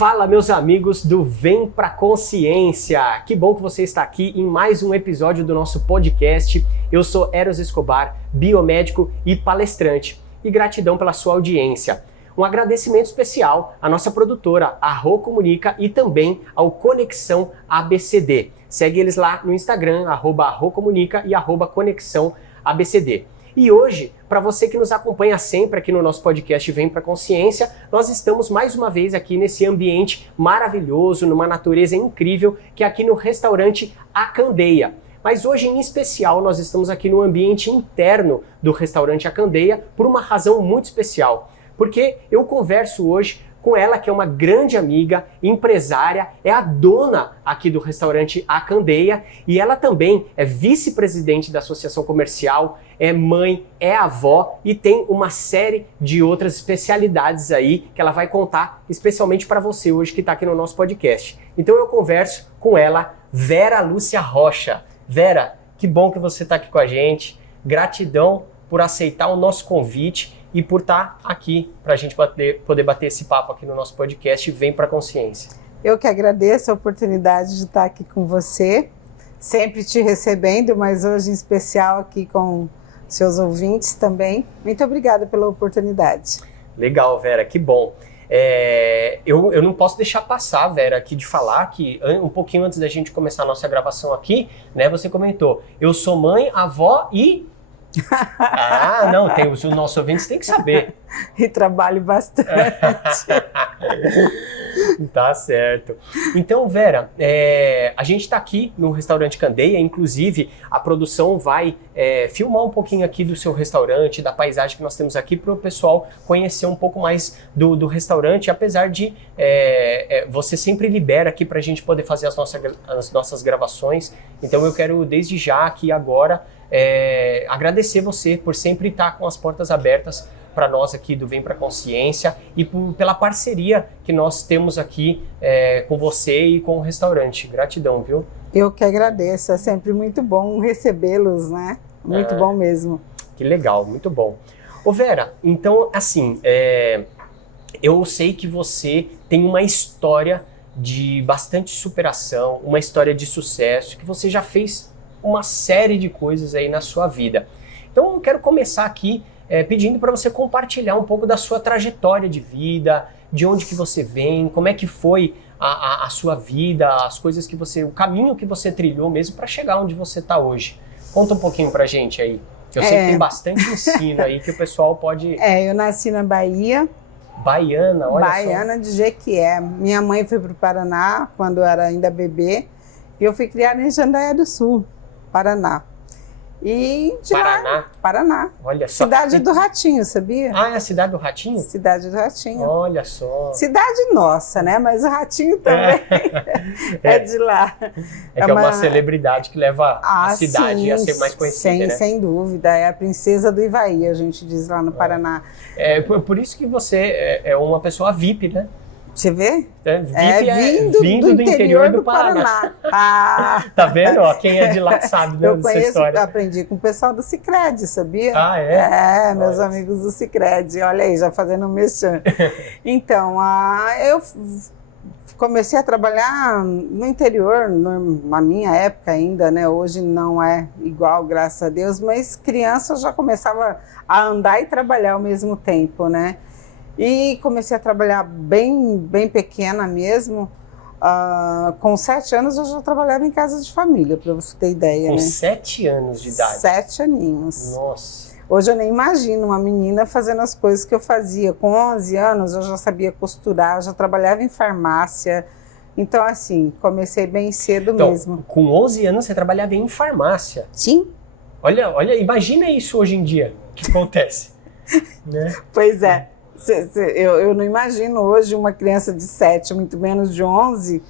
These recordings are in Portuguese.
Fala, meus amigos do Vem Pra Consciência! Que bom que você está aqui em mais um episódio do nosso podcast. Eu sou Eros Escobar, biomédico e palestrante. E gratidão pela sua audiência. Um agradecimento especial à nossa produtora, a Rô Comunica, e também ao Conexão ABCD. Segue eles lá no Instagram, @RôComunica e @Conexão ABCD. E hoje, para você que nos acompanha sempre aqui no nosso podcast Vem Pra Consciência, nós estamos mais uma vez aqui nesse ambiente maravilhoso, numa natureza incrível, que é aqui no restaurante A Candeia. Mas hoje, em especial, nós estamos aqui no ambiente interno do restaurante A Candeia por uma razão muito especial. Porque eu converso hoje com ela, que é uma grande amiga, empresária, é a dona aqui do restaurante A Candeia, e ela também é vice-presidente da Associação Comercial, é mãe, é avó e tem uma série de outras especialidades aí que ela vai contar especialmente para você hoje que está aqui no nosso podcast. Então eu converso com ela, Vera Lúcia Rocha. Vera, que bom que você está aqui com a gente, gratidão por aceitar o nosso convite e por estar aqui para a gente poder bater esse papo aqui no nosso podcast Vem Pra Consciência. Eu que agradeço a oportunidade de estar aqui com você, sempre te recebendo, mas hoje em especial aqui com seus ouvintes também. Muito obrigada pela oportunidade. Legal, Vera, que bom. Eu não posso deixar passar, Vera, aqui de falar que um pouquinho antes da gente começar a nossa gravação aqui, né, você comentou, eu sou mãe, avó e... não, os nossos ouvintes têm que saber. E trabalho bastante. Tá certo. Então, Vera, a gente está aqui no restaurante Candeia, inclusive a produção vai filmar um pouquinho aqui do seu restaurante, da paisagem que nós temos aqui, para o pessoal conhecer um pouco mais do restaurante, apesar de você sempre libera aqui para a gente poder fazer as nossas gravações. Então eu quero desde já aqui agora agradecer você por sempre estar com as portas abertas para nós aqui do Vem Pra Consciência e pela parceria que nós temos aqui com você e com o restaurante. Gratidão, viu? Eu que agradeço, é sempre muito bom recebê-los, né? Muito bom mesmo. Que legal, muito bom. Ô Vera, então assim, eu sei que você tem uma história de bastante superação, uma história de sucesso, que você já fez uma série de coisas aí na sua vida. Então eu quero começar aqui pedindo para você compartilhar um pouco da sua trajetória de vida, de onde que você vem, como é que foi a sua vida, as coisas que você, o caminho que você trilhou mesmo para chegar onde você está hoje. Conta um pouquinho pra gente aí. Eu sei que tem bastante ensino aí que o pessoal pode... Eu nasci na Bahia. Baiana, olha só. Baiana de Jequié. Minha mãe foi pro Paraná quando eu era ainda bebê e eu fui criada em Jandaia do Sul, Paraná. E de Paraná? Lá, Paraná. Olha só. Cidade do Ratinho, sabia? Ah, é a Cidade do Ratinho? Cidade do Ratinho. Olha só. Cidade nossa, né? Mas o Ratinho também é de lá. É que é uma celebridade que leva a cidade sim, a ser mais conhecida, né? Sem dúvida. É a princesa do Ivaí, a gente diz lá no Paraná. Por isso que você é uma pessoa VIP, né? Você vê? VIP vindo do interior do Paraná. Tá vendo? Ó, quem é de lá sabe dessa história. Eu aprendi com o pessoal do Sicredi, sabia? Ah, é? Meus amigos do Sicredi. Olha aí, já fazendo um merchan. Então, eu comecei a trabalhar no interior, na minha época ainda, né? Hoje não é igual, graças a Deus, mas criança eu já começava a andar e trabalhar ao mesmo tempo, né? E comecei a trabalhar bem pequena mesmo. Com 7 anos eu já trabalhava em casa de família, para você ter ideia. Com né? 7 anos de idade? 7 aninhos. Nossa. Hoje eu nem imagino uma menina fazendo as coisas que eu fazia. Com 11 anos eu já sabia costurar, eu já trabalhava em farmácia. Então assim, comecei bem cedo mesmo. Com 11 anos você trabalhava em farmácia? Sim. Olha, imagina isso hoje em dia, que acontece. Né? Pois é. Eu não imagino hoje uma criança de 7, muito menos de 11,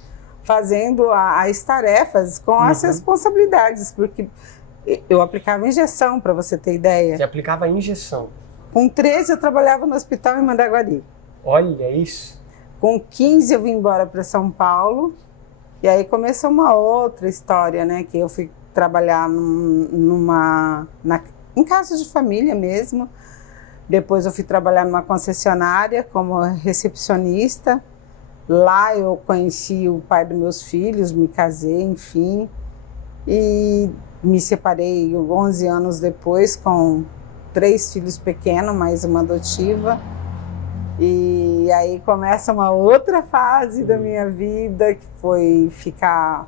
fazendo as tarefas com as responsabilidades, porque eu aplicava injeção, para você ter ideia. Você aplicava injeção? Com 13 eu trabalhava no hospital em Mandaguari. Olha isso. Com 15 eu vim embora para São Paulo, e aí começou uma outra história, né, que eu fui trabalhar em casa de família mesmo. Depois eu fui trabalhar numa concessionária como recepcionista. Lá eu conheci o pai dos meus filhos, me casei, enfim, e me separei 11 anos depois com 3 filhos pequenos, mais uma adotiva. E aí começa uma outra fase da minha vida, que foi ficar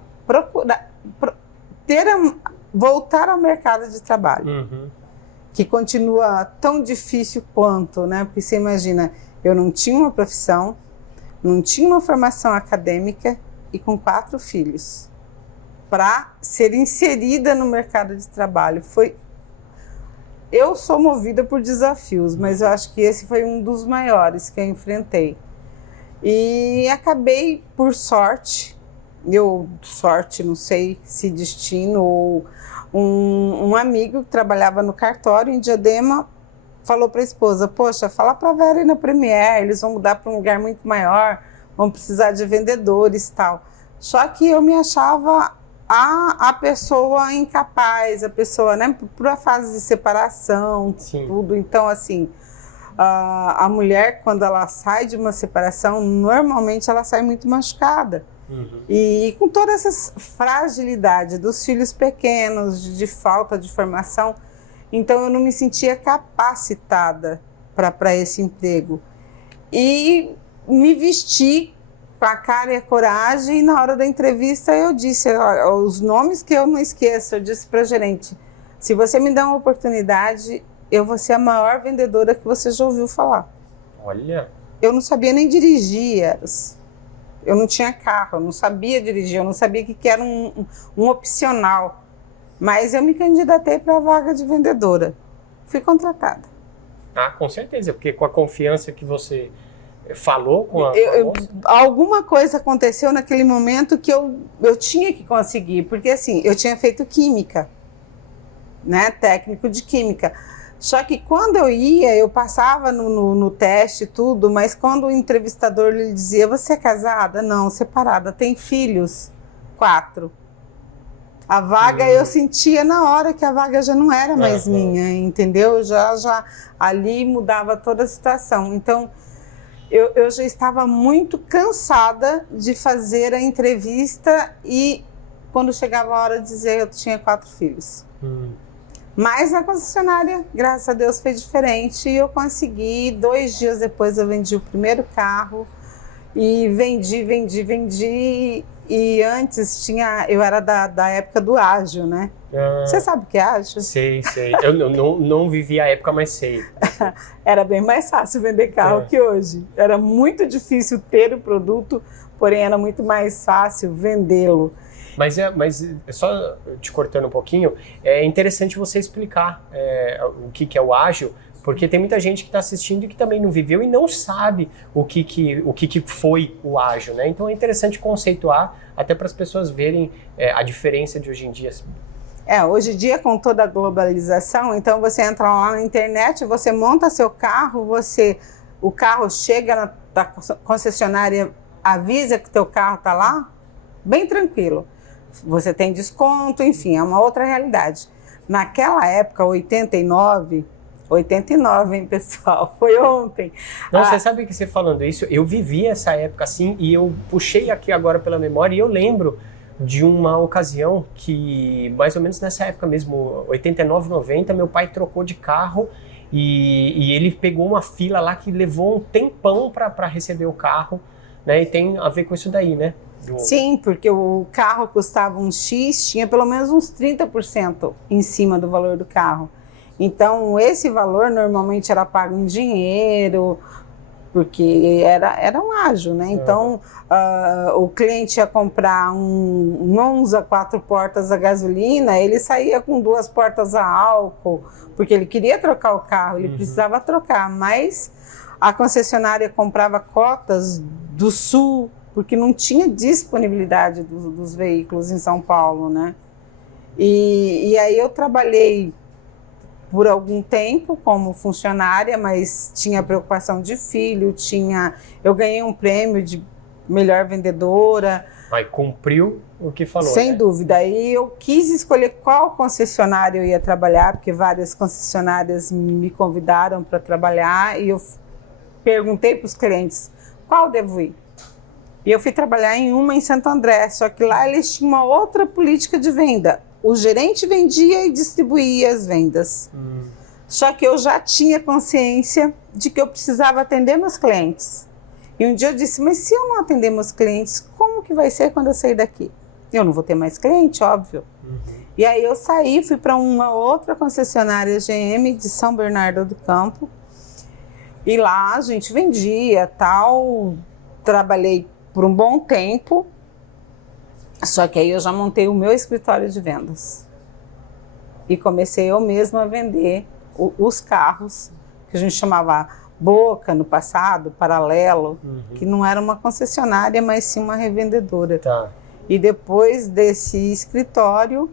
voltar ao mercado de trabalho, que continua tão difícil quanto, né? Porque você imagina, eu não tinha uma profissão, não tinha uma formação acadêmica e com 4 filhos. Para ser inserida no mercado de trabalho, eu sou movida por desafios, mas eu acho que esse foi um dos maiores que eu enfrentei. E acabei, por sorte, não sei se destino, ou um amigo que trabalhava no cartório em Diadema falou para a esposa, poxa, fala para a Vera ir na Premier, eles vão mudar para um lugar muito maior, vão precisar de vendedores e tal. Só que eu me achava a pessoa incapaz, a pessoa, né, por a fase de separação, Sim. tudo. Então, assim, a mulher, quando ela sai de uma separação, normalmente ela sai muito machucada. E com toda essa fragilidade dos filhos pequenos, de falta de formação, então eu não me sentia capacitada para esse emprego. E me vesti com a cara e a coragem, e na hora da entrevista eu disse, os nomes que eu não esqueço, eu disse para a gerente, se você me dá uma oportunidade, eu vou ser a maior vendedora que você já ouviu falar. Olha! Eu não sabia nem dirigir, eu não tinha carro, eu não sabia dirigir, eu não sabia que era um opcional, mas eu me candidatei para a vaga de vendedora. Fui contratada. Ah, com certeza, porque com a confiança que você falou com a moça... Alguma coisa aconteceu naquele momento que eu tinha que conseguir, porque assim, eu tinha feito química, né, técnico de química. Só que quando eu passava no teste e tudo, mas quando o entrevistador lhe dizia, você é casada? Não, separada. Tem filhos? 4. A vaga eu sentia na hora que a vaga já não era mais minha, entendeu? Já ali mudava toda a situação. Então, eu já estava muito cansada de fazer a entrevista e quando chegava a hora de dizer eu tinha 4 filhos. Mas na concessionária, graças a Deus, foi diferente e eu consegui. 2 dias depois eu vendi o primeiro carro e vendi. E antes eu era da época do ágil, né? Você sabe o que é ágil? Sei. Eu não vivi a época, mas sei. Era bem mais fácil vender carro que hoje. Era muito difícil ter o produto, porém era muito mais fácil vendê-lo. Mas só te cortando um pouquinho, é interessante você explicar o que é o ágil, porque tem muita gente que está assistindo e que também não viveu e não sabe o que foi o ágil, né? Então é interessante conceituar até para as pessoas verem a diferença de hoje em dia. Hoje em dia, com toda a globalização, então você entra lá na internet, você monta seu carro, o carro chega na concessionária, avisa que teu carro está lá, bem tranquilo. Você tem desconto, enfim, é uma outra realidade. Naquela época, 89, hein, pessoal? Foi ontem. Não, você sabe que você falando isso, eu vivi essa época assim e eu puxei aqui agora pela memória e eu lembro de uma ocasião que, mais ou menos nessa época mesmo, 89, 90, meu pai trocou de carro e ele pegou uma fila lá que levou um tempão para receber o carro, né? E tem a ver com isso daí, né? Sim, porque o carro custava um X, tinha pelo menos uns 30% em cima do valor do carro. Então, esse valor normalmente era pago em dinheiro, porque era um ágil, né? Então, o cliente ia comprar um Monza 4 portas a gasolina, ele saía com 2 portas a álcool, porque ele queria trocar o carro, ele precisava trocar, mas a concessionária comprava cotas do Sul, porque não tinha disponibilidade dos veículos em São Paulo, né? E aí eu trabalhei por algum tempo como funcionária, mas tinha preocupação de filho, eu ganhei um prêmio de melhor vendedora. Mas cumpriu o que falou, Sem né? dúvida. Aí eu quis escolher qual concessionária eu ia trabalhar, porque várias concessionárias me convidaram para trabalhar, e eu perguntei para os clientes, qual devo ir? E eu fui trabalhar em uma em Santo André, só que lá eles tinham uma outra política de venda. O gerente vendia e distribuía as vendas. Só que eu já tinha consciência de que eu precisava atender meus clientes. E um dia eu disse, mas se eu não atender meus clientes, como que vai ser quando eu sair daqui? Eu não vou ter mais cliente, óbvio. E aí eu saí, fui para uma outra concessionária GM de São Bernardo do Campo. E lá a gente vendia, tal, trabalhei por um bom tempo. Só que aí eu já montei o meu escritório de vendas. E comecei eu mesma a vender os carros, que a gente chamava Boca no passado, Paralelo, que não era uma concessionária, mas sim uma revendedora. Tá. E depois desse escritório,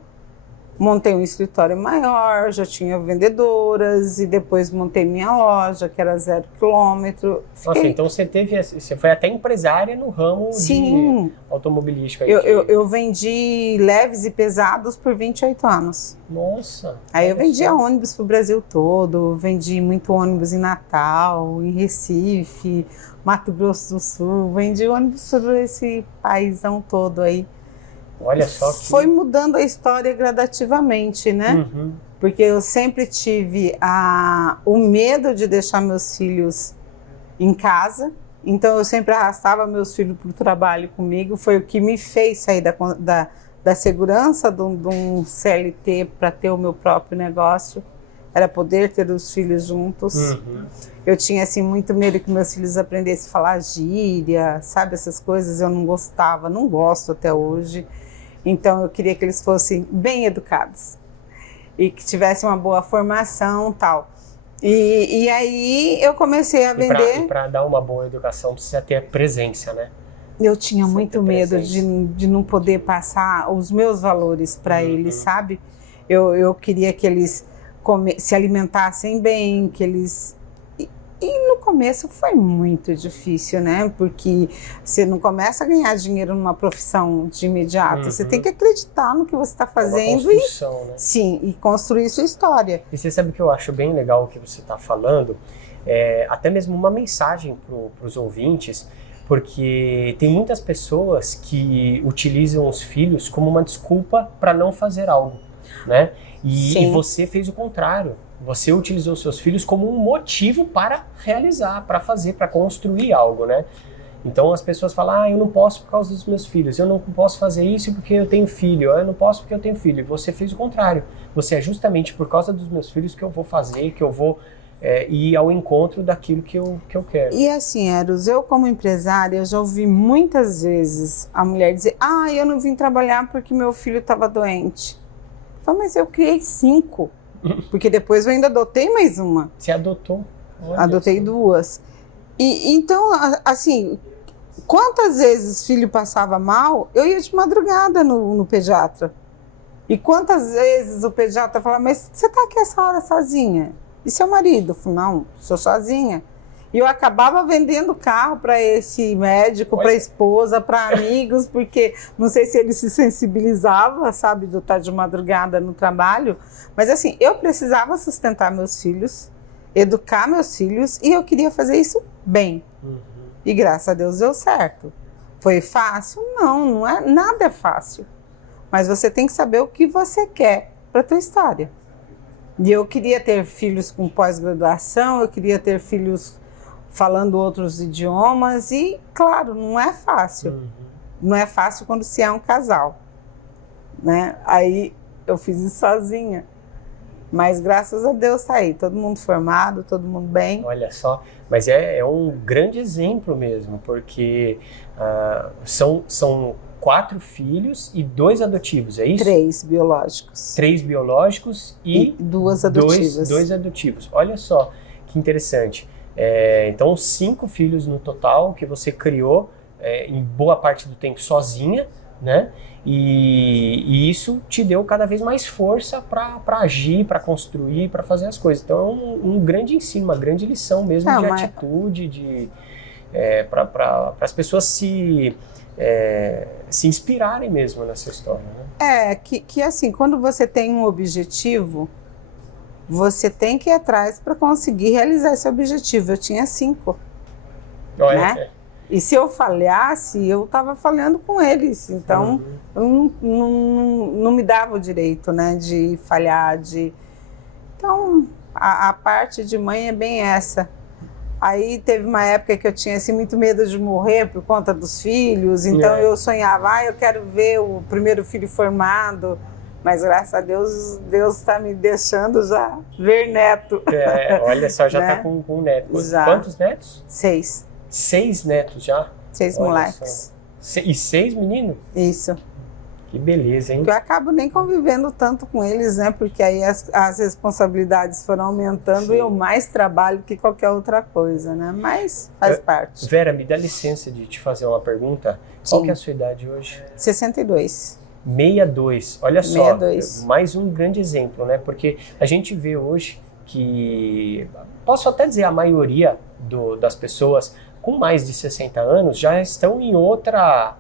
montei um escritório maior, já tinha vendedoras, e depois montei minha loja, que era 0 quilômetro. Nossa, então você foi até empresária no ramo de automobilístico. Aí eu vendi leves e pesados por 28 anos. Nossa! Aí eu vendia ônibus pro Brasil todo, vendi muito ônibus em Natal, em Recife, Mato Grosso do Sul, vendi ônibus por esse paizão todo aí. Olha só que... Foi mudando a história gradativamente, né? Porque eu sempre tive o medo de deixar meus filhos em casa. Então eu sempre arrastava meus filhos para o trabalho comigo. Foi o que me fez sair da segurança de um CLT para ter o meu próprio negócio. Era poder ter os filhos juntos. Eu tinha assim muito medo que meus filhos aprendessem a falar gíria, sabe? Essas coisas eu não gostava, não gosto até hoje. Então eu queria que eles fossem bem educados e que tivessem uma boa formação, tal. E aí eu comecei a vender. E para dar uma boa educação precisa ter presença, né? Eu tinha muito medo de não poder passar os meus valores para eles, sabe? Eu queria que eles se alimentassem bem, que eles... E no começo foi muito difícil, né? Porque você não começa a ganhar dinheiro numa profissão de imediato. Você tem que acreditar no que você está fazendo. Uma construção, né? Sim, e construir sua história. E você sabe o que eu acho bem legal o que você está falando? Até mesmo uma mensagem para os ouvintes, porque tem muitas pessoas que utilizam os filhos como uma desculpa para não fazer algo, né? E você fez o contrário. Você utilizou seus filhos como um motivo para realizar, para fazer, para construir algo, né? Então as pessoas falam, eu não posso por causa dos meus filhos, eu não posso fazer isso porque eu tenho filho, eu não posso porque eu tenho filho. Você fez o contrário. Você é justamente por causa dos meus filhos que eu vou fazer, que eu vou ir ao encontro daquilo que eu quero. E assim, Eros, eu como empresária, eu já ouvi muitas vezes a mulher dizer, eu não vim trabalhar porque meu filho estava doente. Eu falo, mas eu criei 5. Porque depois eu ainda adotei mais uma. Você adotou? Olha, adotei 2. E então, assim, quantas vezes o filho passava mal, eu ia de madrugada no pediatra. E quantas vezes o pediatra falava, mas você tá aqui essa hora sozinha? E seu marido? Eu falei, não, sou sozinha. E eu acabava vendendo carro para esse médico, para a esposa, para amigos, porque não sei se ele se sensibilizava, sabe, de eu estar de madrugada no trabalho. Mas assim, eu precisava sustentar meus filhos, educar meus filhos, e eu queria fazer isso bem. E graças a Deus deu certo. Foi fácil? Não é, nada é fácil. Mas você tem que saber o que você quer para a tua história. E eu queria ter filhos com pós-graduação, eu queria ter filhos falando outros idiomas e, claro, não é fácil. Não é fácil quando se é um casal, né? Aí eu fiz isso sozinha. Mas graças a Deus tá aí, todo mundo formado, todo mundo bem. Olha só, mas é um grande exemplo mesmo, porque são 4 filhos e 2 adotivos, é isso? 3 biológicos. 3 biológicos e 2 adotivos. 2 adotivos. Olha só, que interessante. Então, 5 filhos no total que você criou, em boa parte do tempo sozinha, né? E isso te deu cada vez mais força para agir, para construir, para fazer as coisas. Então, é um grande ensino, uma grande lição mesmo de atitude, para as pessoas se inspirarem mesmo nessa história, né? Que assim, quando você tem um objetivo, você tem que ir atrás para conseguir realizar esse objetivo. Eu tinha 5, né? E se eu falhasse, eu estava falhando com eles. Então, eu não me dava o direito, né, de falhar. Então, a parte de mãe é bem essa. Aí teve uma época que eu tinha assim, muito medo de morrer por conta dos filhos. Então, eu sonhava, eu quero ver o primeiro filho formado. Mas, graças a Deus, Deus está me deixando já ver neto. Olha só, já está né? com um neto. Já. Quantos netos? 6. 6 netos já? 6 Olha moleques. E 6 meninos? Isso. Que beleza, hein? Eu acabo nem convivendo tanto com eles, né? Porque aí as responsabilidades foram aumentando. Sim. E eu mais trabalho que qualquer outra coisa, né? Mas faz parte. Vera, me dá licença de te fazer uma pergunta. Sim. Qual que é a sua idade hoje? 62. 62. Olha só, 62. Mais um grande exemplo, né? Porque a gente vê hoje que, posso até dizer, a maioria das pessoas com mais de 60 anos já estão em outra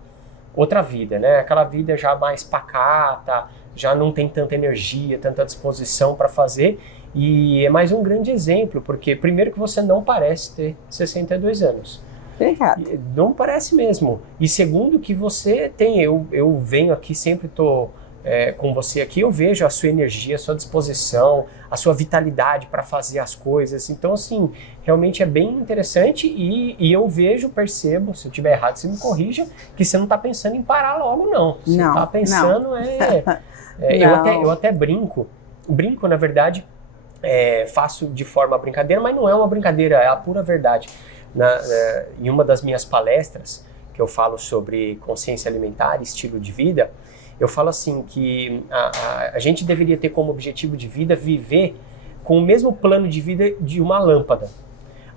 vida, né? Aquela vida já mais pacata, já não tem tanta energia, tanta disposição para fazer. E é mais um grande exemplo, porque primeiro que você não parece ter 62 anos. Obrigada. Não parece mesmo. E segundo que você tem, eu venho aqui, sempre estou com você aqui, eu vejo a sua energia, a sua disposição, a sua vitalidade para fazer as coisas. Então, assim, realmente é bem interessante e eu percebo, se eu estiver errado, você me corrija, que você não está pensando em parar logo, não. Você está pensando eu até brinco, na verdade, faço de forma brincadeira, mas não é uma brincadeira, é a pura verdade. Em uma das minhas palestras, que eu falo sobre consciência alimentar e estilo de vida, eu falo assim que a gente deveria ter como objetivo de vida viver com o mesmo plano de vida de uma lâmpada.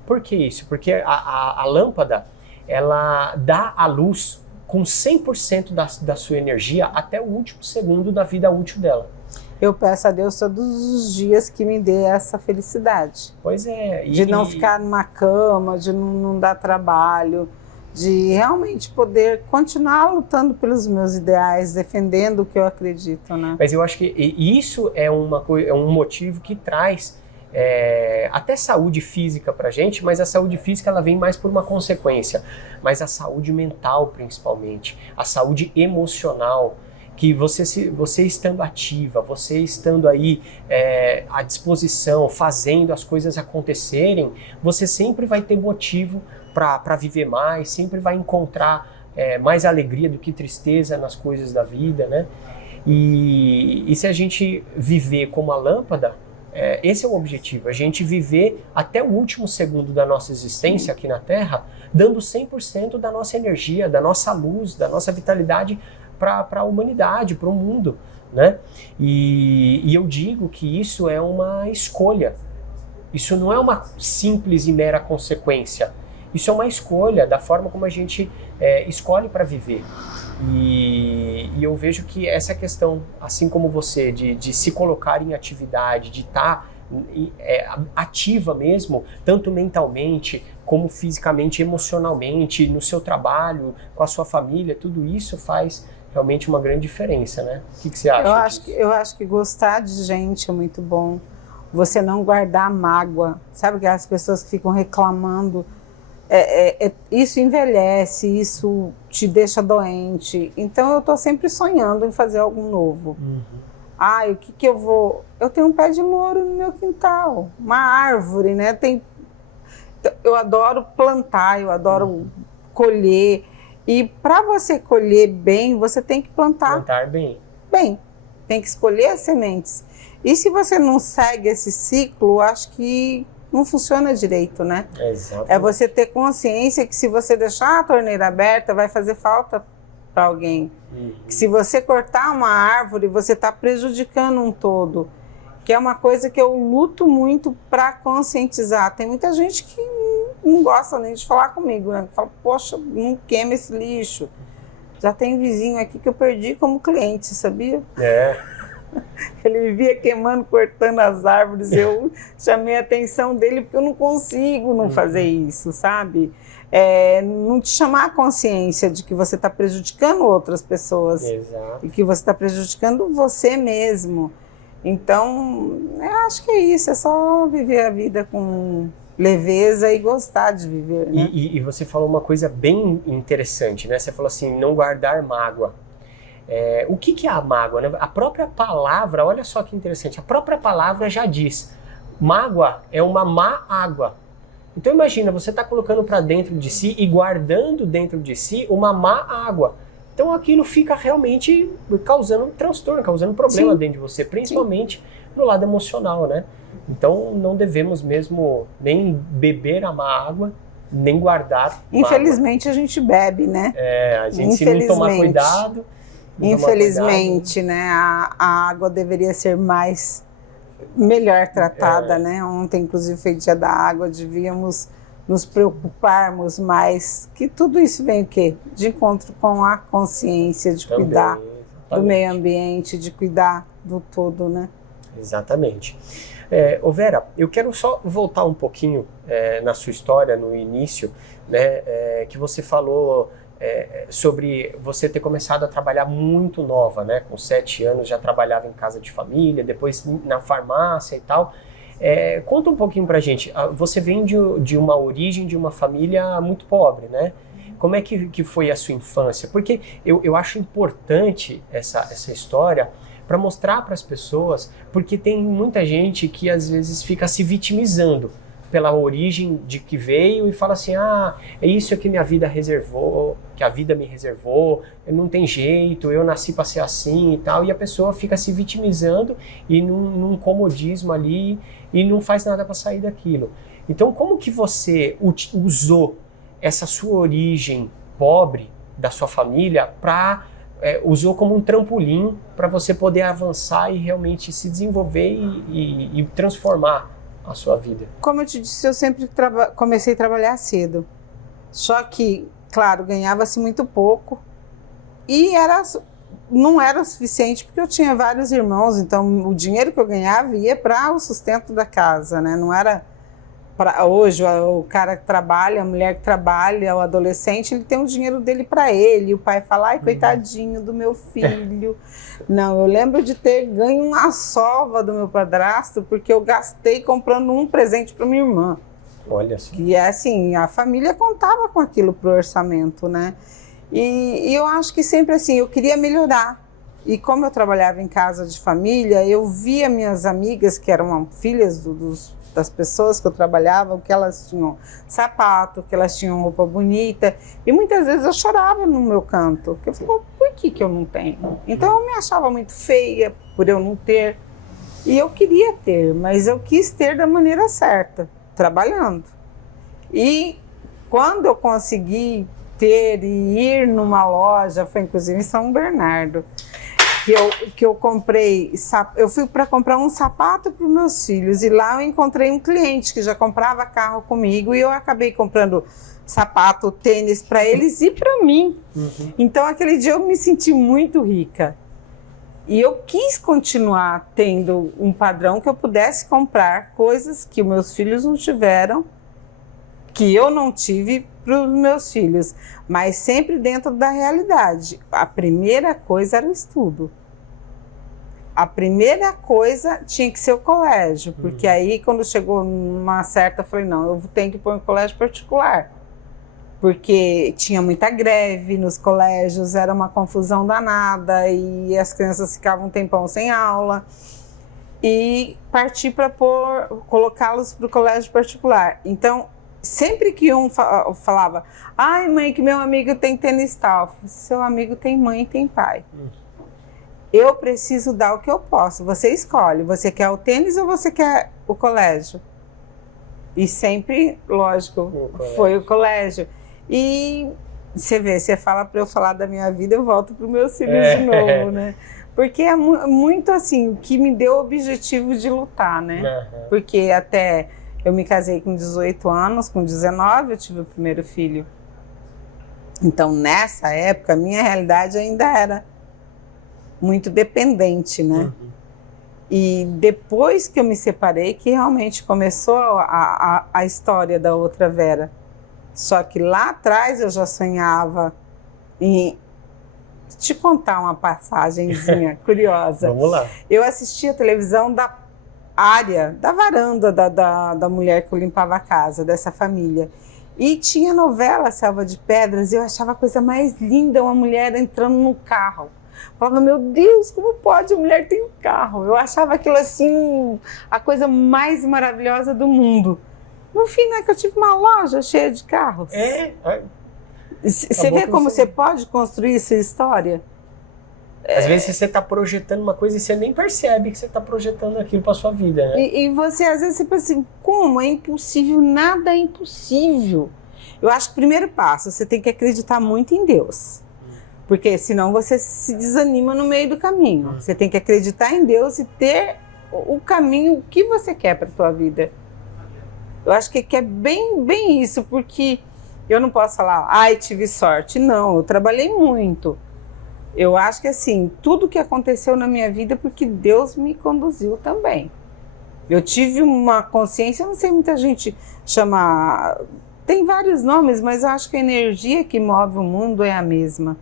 Por que isso? Porque a lâmpada, ela dá a luz com 100% da sua energia até o último segundo da vida útil dela. Eu peço a Deus todos os dias que me dê essa felicidade. Pois é. De não ficar numa cama, de não dar trabalho, de realmente poder continuar lutando pelos meus ideais, defendendo o que eu acredito, né? Mas eu acho que isso é um motivo que traz até saúde física pra gente, mas a saúde física ela vem mais por uma consequência, mas a saúde mental principalmente, a saúde emocional, que você estando ativa, você estando aí à disposição, fazendo as coisas acontecerem, você sempre vai ter motivo para viver mais, sempre vai encontrar mais alegria do que tristeza nas coisas da vida, né? E se a gente viver como a lâmpada, esse é o objetivo, a gente viver até o último segundo da nossa existência aqui na Terra, dando 100% da nossa energia, da nossa luz, da nossa vitalidade para a humanidade, para o mundo, né? E eu digo que isso é uma escolha, isso não é uma simples e mera consequência, isso é uma escolha da forma como a gente escolhe para viver. E eu vejo que essa questão, assim como você, de se colocar em atividade, de estar ativa mesmo, tanto mentalmente como fisicamente, emocionalmente, no seu trabalho, com a sua família, tudo isso faz realmente uma grande diferença, né? O que você acha? Eu acho que gostar de gente é muito bom. Você não guardar mágoa. Sabe que as pessoas que ficam reclamando, isso envelhece, isso te deixa doente. Então eu tô sempre sonhando em fazer algo novo. O que eu vou... Eu tenho um pé de louro no meu quintal, uma árvore, né? Eu adoro plantar, eu adoro colher. E para você colher bem, você tem que plantar bem. Tem que escolher as sementes. E se você não segue esse ciclo, acho que não funciona direito, né? Exatamente. É você ter consciência que se você deixar a torneira aberta, vai fazer falta para alguém. Que se você cortar uma árvore, você está prejudicando um todo. Que é uma coisa que eu luto muito para conscientizar. Tem muita gente que não gosta nem de falar comigo, né? Fala, poxa, não queima esse lixo. Já tem vizinho aqui que eu perdi como cliente, sabia? Ele vivia queimando, cortando as árvores. Eu chamei a atenção dele porque eu não consigo não fazer isso, sabe? Não te chamar a consciência de que você está prejudicando outras pessoas. Exato. E que você está prejudicando você mesmo. Então, eu acho que é isso, é só viver a vida com leveza e gostar de viver, né? E você falou uma coisa bem interessante, né? Você falou assim, não guardar mágoa. O que é a mágoa, né? A própria palavra, olha só que interessante, a própria palavra já diz, mágoa é uma má água. Então imagina, você está colocando para dentro de si e guardando dentro de si uma má água. Então aquilo fica realmente causando transtorno, causando problema dentro de você, principalmente no lado emocional, né? Então não devemos mesmo nem beber a má água, nem guardar. Infelizmente a gente bebe, né? A gente se não tomar cuidado. Infelizmente, né? A água deveria ser melhor tratada, né? Ontem, inclusive, foi dia da água, devíamos nos preocuparmos mais, que tudo isso vem o quê? De encontro com a consciência, de cuidar do meio ambiente, de cuidar do todo, né? Exatamente. Ô Vera, eu quero só voltar um pouquinho na sua história, no início, né, que você falou sobre você ter começado a trabalhar muito nova, né? Com 7 anos já trabalhava em casa de família, depois na farmácia e tal. Conta um pouquinho pra gente. Você vem de uma origem, de uma família muito pobre, né? Como é que foi a sua infância? Porque eu acho importante essa história para mostrar para as pessoas, porque tem muita gente que às vezes fica se vitimizando pela origem de que veio e fala assim, é isso que minha vida reservou, que a vida me reservou, não tem jeito, eu nasci para ser assim e tal, e a pessoa fica se vitimizando e num comodismo ali e não faz nada para sair daquilo. Então como que você usou essa sua origem pobre da sua família usou como um trampolim para você poder avançar e realmente se desenvolver e transformar a sua vida? Como eu te disse, eu sempre comecei a trabalhar cedo. Só que, claro, ganhava-se muito pouco e não era o suficiente porque eu tinha vários irmãos, então o dinheiro que eu ganhava ia para o sustento da casa, né? Não era hoje o cara que trabalha, a mulher que trabalha, o adolescente, ele tem o dinheiro dele para ele, e o pai fala, ai, coitadinho do meu filho. Não, eu lembro de ter ganho uma sova do meu padrasto porque eu gastei comprando um presente para minha irmã. Olha só. Que é assim, a família contava com aquilo pro orçamento, né? E eu acho que sempre assim, eu queria melhorar. E como eu trabalhava em casa de família, eu via minhas amigas, que eram filhas das pessoas que eu trabalhava, que elas tinham sapato, que elas tinham roupa bonita, e muitas vezes eu chorava no meu canto, que eu falava, por que eu não tenho? Então eu me achava muito feia por eu não ter, e eu queria ter, mas eu quis ter da maneira certa, trabalhando. E quando eu consegui ter e ir numa loja, foi inclusive em São Bernardo, que eu comprei, eu fui para comprar um sapato para os meus filhos e lá eu encontrei um cliente que já comprava carro comigo e eu acabei comprando sapato, tênis para eles e para mim. Então aquele dia eu me senti muito rica e eu quis continuar tendo um padrão que eu pudesse comprar coisas que os meus filhos não tiveram, que eu não tive para os meus filhos, mas sempre dentro da realidade. A primeira coisa era o estudo. A primeira coisa tinha que ser o colégio, porque aí quando chegou numa certa, eu falei, não, eu tenho que pôr um colégio particular, porque tinha muita greve nos colégios, era uma confusão danada e as crianças ficavam um tempão sem aula, e parti para colocá-los para o colégio particular. Então, sempre que um falava, ai mãe, que meu amigo tem tênis tal, seu amigo tem mãe e tem pai. Eu preciso dar o que eu posso, você escolhe, você quer o tênis ou você quer o colégio? E sempre, lógico, foi o colégio. E você vê, você fala para eu falar da minha vida, eu volto para os meus filhos de novo, né? Porque é muito assim, o que me deu o objetivo de lutar, né? Porque até eu me casei com 18 anos, com 19 eu tive o primeiro filho. Então, nessa época, a minha realidade ainda era muito dependente, né? E depois que eu me separei, que realmente começou a história da outra Vera. Só que lá atrás eu já sonhava em te contar uma passagenzinha curiosa. Vamos lá. Eu assistia a televisão área da varanda da mulher que eu limpava a casa, dessa família. E tinha novela Selva de Pedras, e eu achava a coisa mais linda, uma mulher entrando no carro. Falava, meu Deus, como pode a mulher ter um carro? Eu achava aquilo assim, a coisa mais maravilhosa do mundo. No fim, né, que eu tive uma loja cheia de carros. Você vê como você pode construir essa história? Às vezes você está projetando uma coisa e você nem percebe que você está projetando aquilo para sua vida, né? E você, às vezes, você pensa assim, como? É impossível, nada é impossível. Eu acho que o primeiro passo, você tem que acreditar muito em Deus. Porque senão você se desanima no meio do caminho. Você tem que acreditar em Deus e ter o caminho que você quer para a tua vida. Eu acho que é bem isso, porque eu não posso falar, ai, tive sorte. Não, eu trabalhei muito. Eu acho que assim, tudo que aconteceu na minha vida é porque Deus me conduziu também. Eu tive uma consciência, eu não sei, muita gente chama, tem vários nomes, mas eu acho que a energia que move o mundo é a mesma,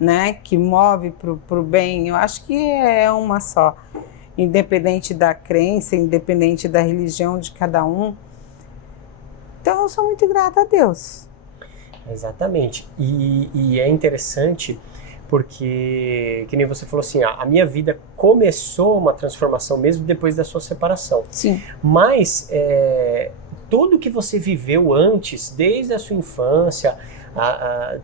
né? Que move pro bem, eu acho que é uma só. Independente da crença, independente da religião de cada um. Então eu sou muito grata a Deus. Exatamente. E é interessante porque, que nem você falou assim, a minha vida começou uma transformação mesmo depois da sua separação. Sim. Mas tudo que você viveu antes, desde a sua infância,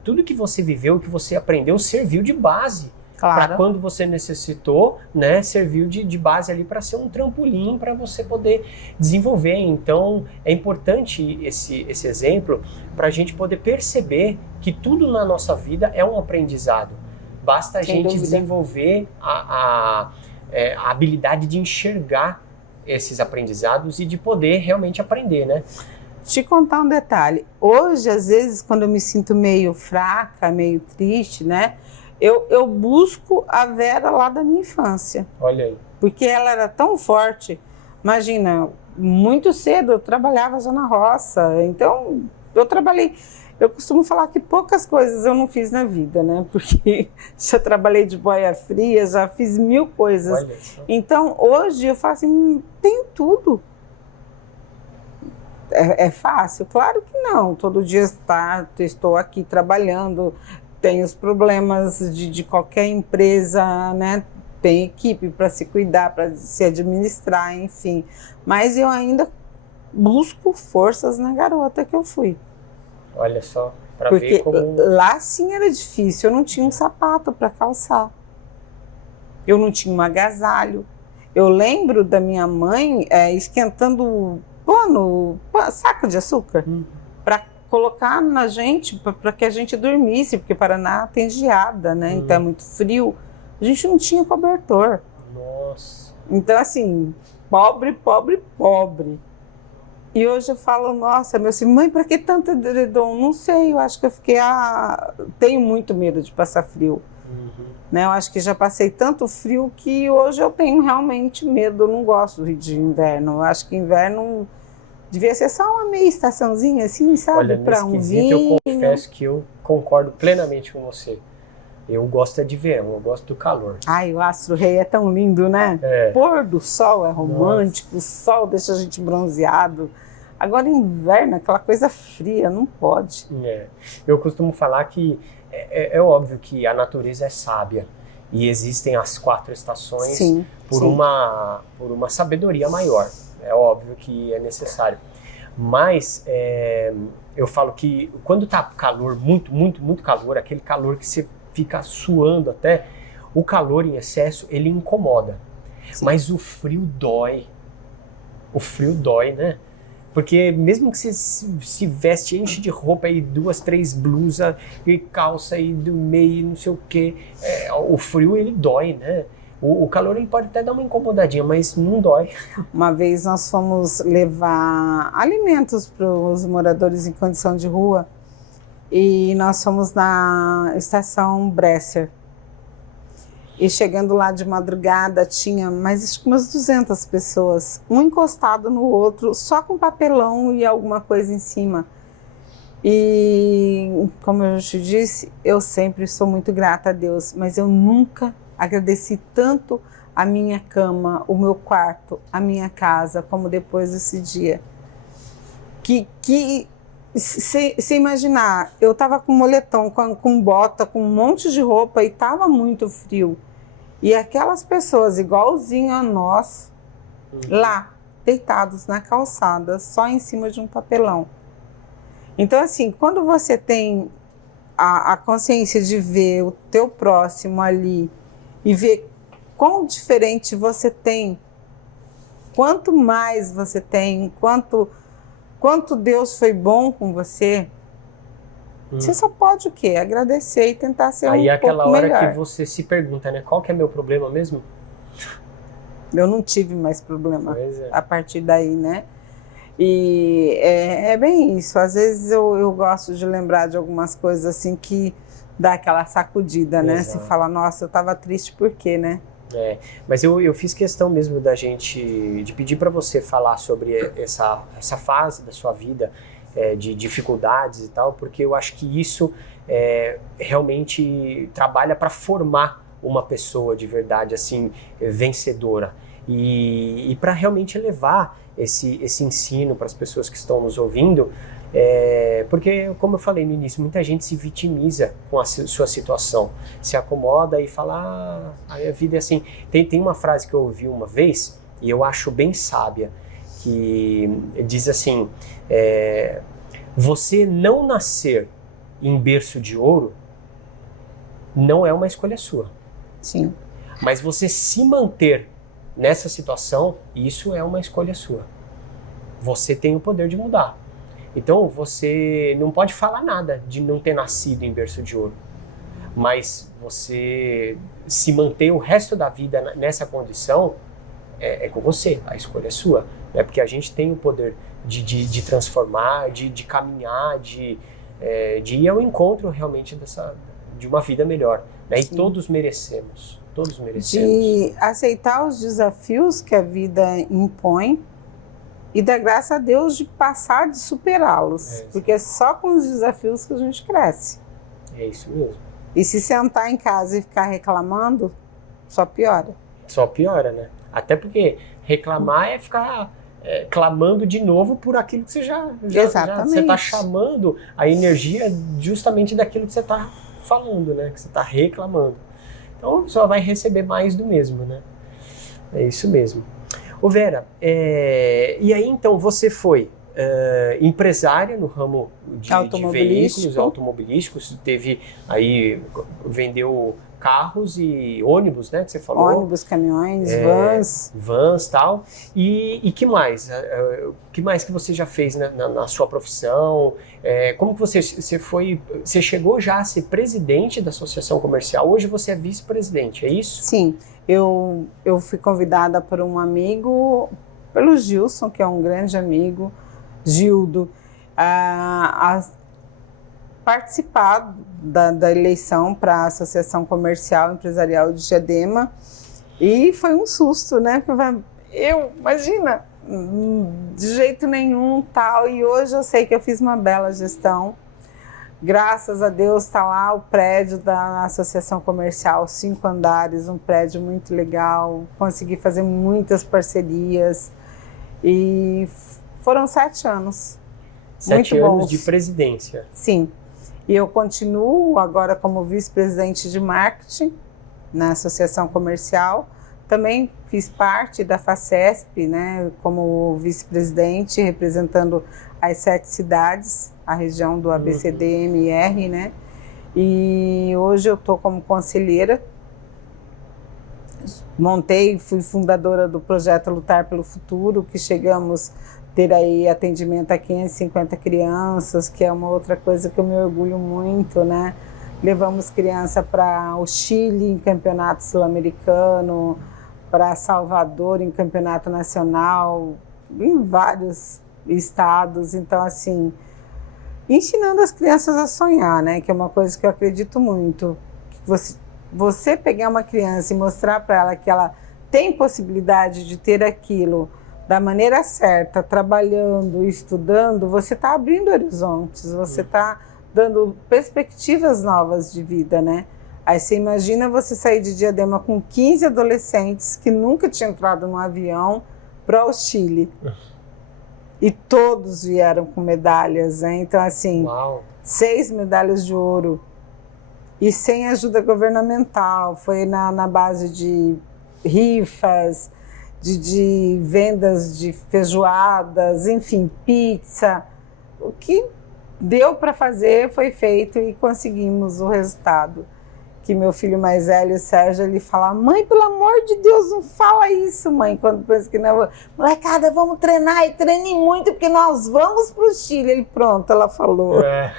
tudo que você viveu, que você aprendeu, serviu de base. Claro. Para quando você necessitou, né, serviu de base ali para ser um trampolim para você poder desenvolver. Então, é importante esse exemplo para a gente poder perceber que tudo na nossa vida é um aprendizado. Basta a gente desenvolver a habilidade de enxergar esses aprendizados e de poder realmente aprender, né? Te contar um detalhe. Hoje, às vezes, quando eu me sinto meio fraca, meio triste, né? Eu busco a Vera lá da minha infância. Olha aí. Porque ela era tão forte. Imagina, muito cedo eu trabalhava já na roça. Então, eu trabalhei... Eu costumo falar que poucas coisas eu não fiz na vida, né? Porque já trabalhei de boia fria, já fiz 1000 coisas. Olha isso. Então, hoje eu falo assim, tem tudo. É fácil? Claro que não. Todo dia estou aqui trabalhando, tem os problemas de qualquer empresa, né? Tem equipe para se cuidar, para se administrar, enfim. Mas eu ainda busco forças na garota que eu fui. Olha só, para ver como... Porque lá sim era difícil, eu não tinha um sapato para calçar. Eu não tinha um agasalho. Eu lembro da minha mãe esquentando saco de açúcar para colocar na gente, para que a gente dormisse, porque Paraná tem geada, né? Então é muito frio. A gente não tinha cobertor. Nossa. Então, assim, pobre, pobre, pobre. E hoje eu falo, nossa, meu assim, mãe, para que tanto edredom? Não sei, eu acho que eu fiquei, tenho muito medo de passar frio. Né? Eu acho que já passei tanto frio que hoje eu tenho realmente medo, eu não gosto de inverno. Eu acho que inverno devia ser só uma meia estaçãozinha assim, sabe? Para um vinho. Eu confesso que eu concordo plenamente com você. Eu gosto de verão, eu gosto do calor. Ai, o Astro Rei é tão lindo, né? Pôr do sol é romântico, o sol deixa a gente bronzeado. Agora inverno, aquela coisa fria, não pode. Eu costumo falar que é óbvio que a natureza é sábia e existem as 4 estações por uma sabedoria maior. É óbvio que é necessário. Mas eu falo que quando tá calor, muito, muito, muito calor, aquele calor que você fica suando até, o calor em excesso, ele incomoda. Sim. Mas o frio dói. O frio dói, né? Porque mesmo que você se veste, enche de roupa e 2, 3 blusas e calça e do meio, não sei o quê, o frio ele dói, né? O calor ele pode até dar uma incomodadinha, mas não dói. Uma vez nós fomos levar alimentos para os moradores em condição de rua e nós fomos na estação Bresser. E chegando lá de madrugada, tinha mais umas 200 pessoas, um encostado no outro, só com papelão e alguma coisa em cima. E, como eu te disse, eu sempre sou muito grata a Deus, mas eu nunca agradeci tanto a minha cama, o meu quarto, a minha casa, como depois desse dia. Se imaginar, eu estava com moletom, com bota, com um monte de roupa e estava muito frio. E aquelas pessoas igualzinho a nós, lá, deitados na calçada, só em cima de um papelão. Então, assim, quando você tem a consciência de ver o teu próximo ali e ver quão diferente você tem, quanto mais você tem, quanto Deus foi bom com você, você só pode o quê? Agradecer e tentar ser aí um pouco melhor. Aí é aquela hora que você se pergunta, né? Qual que é meu problema mesmo? Eu não tive mais problema a partir daí, né? E é bem isso. Às vezes eu gosto de lembrar de algumas coisas assim que dá aquela sacudida, né? Se fala, nossa, eu tava triste por quê, né? Mas eu fiz questão mesmo de pedir para você falar sobre essa fase da sua vida, de dificuldades e tal, porque eu acho que isso realmente trabalha para formar uma pessoa de verdade, assim, vencedora. E para realmente levar esse ensino para as pessoas que estão nos ouvindo, porque, como eu falei no início, muita gente se vitimiza com a sua situação, se acomoda e fala, a minha vida é assim. Tem uma frase que eu ouvi uma vez, e eu acho bem sábia, que diz assim, você não nascer em berço de ouro não é uma escolha sua. Sim. Mas você se manter nessa situação, isso é uma escolha sua. Você tem o poder de mudar. Então você não pode falar nada de não ter nascido em berço de ouro. Mas você se manter o resto da vida nessa condição é com você, a escolha é sua. Né? Porque a gente tem o poder de transformar, de caminhar, de ir ao encontro realmente de uma vida melhor. Né? E todos merecemos. Todos merecemos. De aceitar os desafios que a vida impõe e dar graça a Deus de passar, de superá-los. Porque é só com os desafios que a gente cresce. É isso mesmo. E se sentar em casa e ficar reclamando, só piora. Só piora, né? Até porque reclamar é ficar clamando de novo por aquilo que você já você está chamando a energia justamente daquilo que você está falando, né? Que você está reclamando. Então só vai receber mais do mesmo, né? É isso mesmo. Ô Vera, e aí então você foi empresária no ramo de veículos automobilísticos, vendeu carros e ônibus, né, que você falou? Ônibus, caminhões, vans. Vans, tal. E que mais? Que mais que você já fez na sua profissão? Como que você chegou já a ser presidente da associação comercial? Hoje você é vice-presidente, é isso? Sim, eu fui convidada por um amigo, pelo Gilson, que é um grande amigo, Gildo, a participar da eleição para a Associação Comercial Empresarial de Diadema, e foi um susto, né? Imagina, de jeito nenhum, tal, e hoje eu sei que eu fiz uma bela gestão. Graças a Deus está lá o prédio da Associação Comercial, 5 andares, um prédio muito legal, consegui fazer muitas parcerias e foram 7 anos. 7 anos de presidência. Sim. E eu continuo agora como vice-presidente de marketing na Associação Comercial. Também fiz parte da FACESP, né, como vice-presidente, representando as 7 cidades, a região do ABCD-MR, né? E hoje eu estou como conselheira. Fui fundadora do projeto Lutar pelo Futuro, que chegamos ter aí atendimento a 550 crianças, que é uma outra coisa que eu me orgulho muito, né? Levamos criança para o Chile em campeonato sul-americano, para Salvador em campeonato nacional, em vários estados. Então, assim, ensinando as crianças a sonhar, né? Que é uma coisa que eu acredito muito. Você pegar uma criança e mostrar para ela que ela tem possibilidade de ter aquilo da maneira certa, trabalhando, estudando, você está abrindo horizontes, você está dando perspectivas novas de vida, né? Aí você imagina você sair de Diadema com 15 adolescentes que nunca tinham entrado num avião para o Chile. E todos vieram com medalhas, né? Então, assim, Uau. 6 medalhas de ouro. E sem ajuda governamental. Foi na base de rifas, de vendas de feijoadas, enfim, pizza. O que deu para fazer foi feito e conseguimos o resultado. Que meu filho mais velho, o Sérgio, ele fala: mãe, pelo amor de Deus, não fala isso, mãe. Quando pensa que não, molecada, vamos treinar e treine muito, porque nós vamos para o Chile. Ele, pronto, ela falou. Tá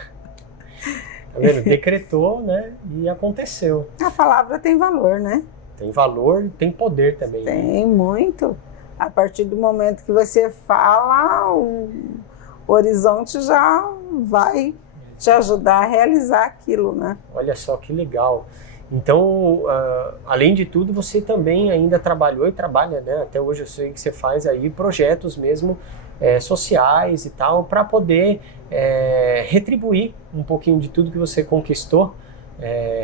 vendo? Decretou, né? E aconteceu. A palavra tem valor, né? Tem valor e tem poder também. Tem muito. A partir do momento que você fala, o horizonte já vai te ajudar a realizar aquilo, né? Olha só que legal. Então, além de tudo, você também ainda trabalhou e trabalha, né? Até hoje eu sei que você faz aí projetos mesmo sociais e tal, para poder retribuir um pouquinho de tudo que você conquistou,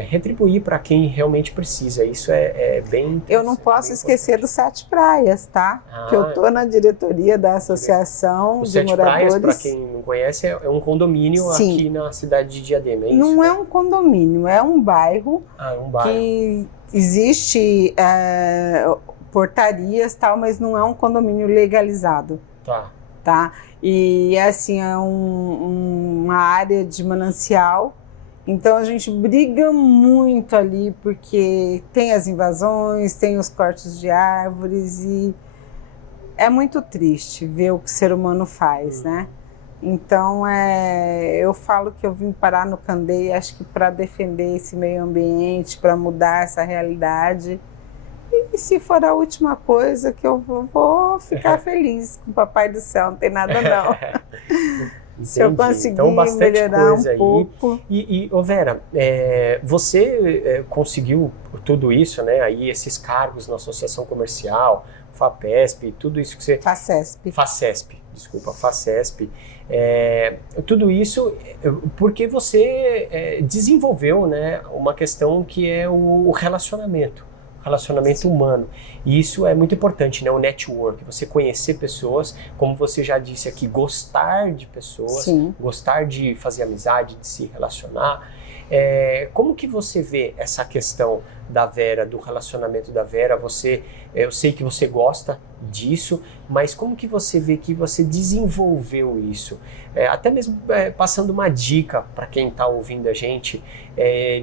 retribuir para quem realmente precisa. Isso é bem interessante. Eu não posso esquecer do Sete Praias, tá? Que eu tô na diretoria da Associação de Moradores. Sete Praias, para quem não conhece, é um condomínio aqui na cidade de Diadema, é isso? Não é um condomínio, é um bairro, um bairro. Que existe portarias, tal, mas não é um condomínio legalizado. Tá? E assim, é uma área de manancial. Então a gente briga muito ali porque tem as invasões, tem os cortes de árvores e é muito triste ver o que o ser humano faz, né? Então eu falo que eu vim parar no Candei, acho que para defender esse meio ambiente, para mudar essa realidade. E se for a última coisa que eu vou ficar feliz com o Papai do Céu, não tem nada não. Se eu conseguir então, melhorar um pouco. E Vera, você conseguiu tudo isso, né? Aí esses cargos na Associação Comercial, FAPESP, tudo isso que você... FACESP, desculpa, FACESP. Tudo isso porque você desenvolveu, né, uma questão que é o relacionamento humano. E isso é muito importante, né? O network, você conhecer pessoas, como você já disse aqui, gostar de pessoas, Sim. Gostar de fazer amizade, de se relacionar. Como que você vê essa questão da Vera, do relacionamento da Vera? Eu sei que você gosta disso, mas como que você vê que você desenvolveu isso? Até mesmo passando uma dica para quem está ouvindo a gente,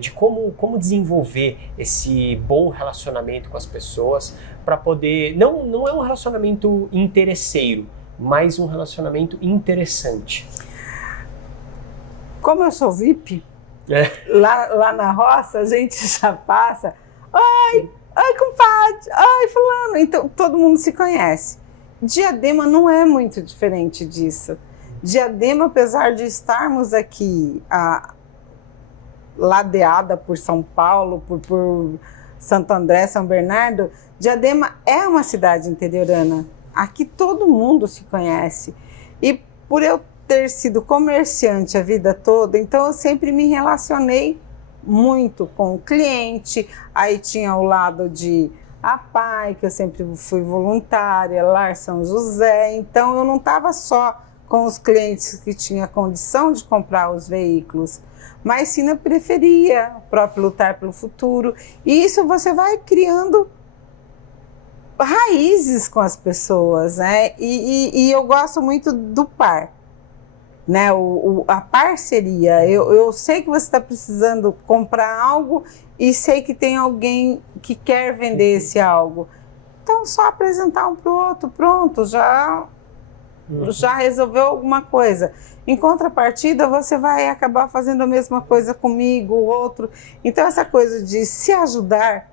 de como desenvolver esse bom relacionamento com as pessoas para poder... Não é um relacionamento interesseiro, mas um relacionamento interessante. Como eu sou VIP... Lá na roça, a gente já passa, oi, compadre, oi, fulano, então todo mundo se conhece. Diadema não é muito diferente disso. Diadema, apesar de estarmos aqui ladeada por São Paulo, por Santo André, São Bernardo, Diadema é uma cidade interiorana. Aqui todo mundo se conhece. E por eu ter sido comerciante a vida toda, então eu sempre me relacionei muito com o cliente. Aí tinha o lado de APAI, que eu sempre fui voluntária, Lar São José, então eu não estava só com os clientes que tinham condição de comprar os veículos, mas sim na periferia, o próprio Lutar pelo Futuro, e isso você vai criando raízes com as pessoas, né? E eu gosto muito do par. Né, a parceria, eu sei que você está precisando comprar algo e sei que tem alguém que quer vender esse algo. Então, só apresentar um para o outro, pronto, já resolveu alguma coisa. Em contrapartida, você vai acabar fazendo a mesma coisa comigo, o outro. Então, essa coisa de se ajudar,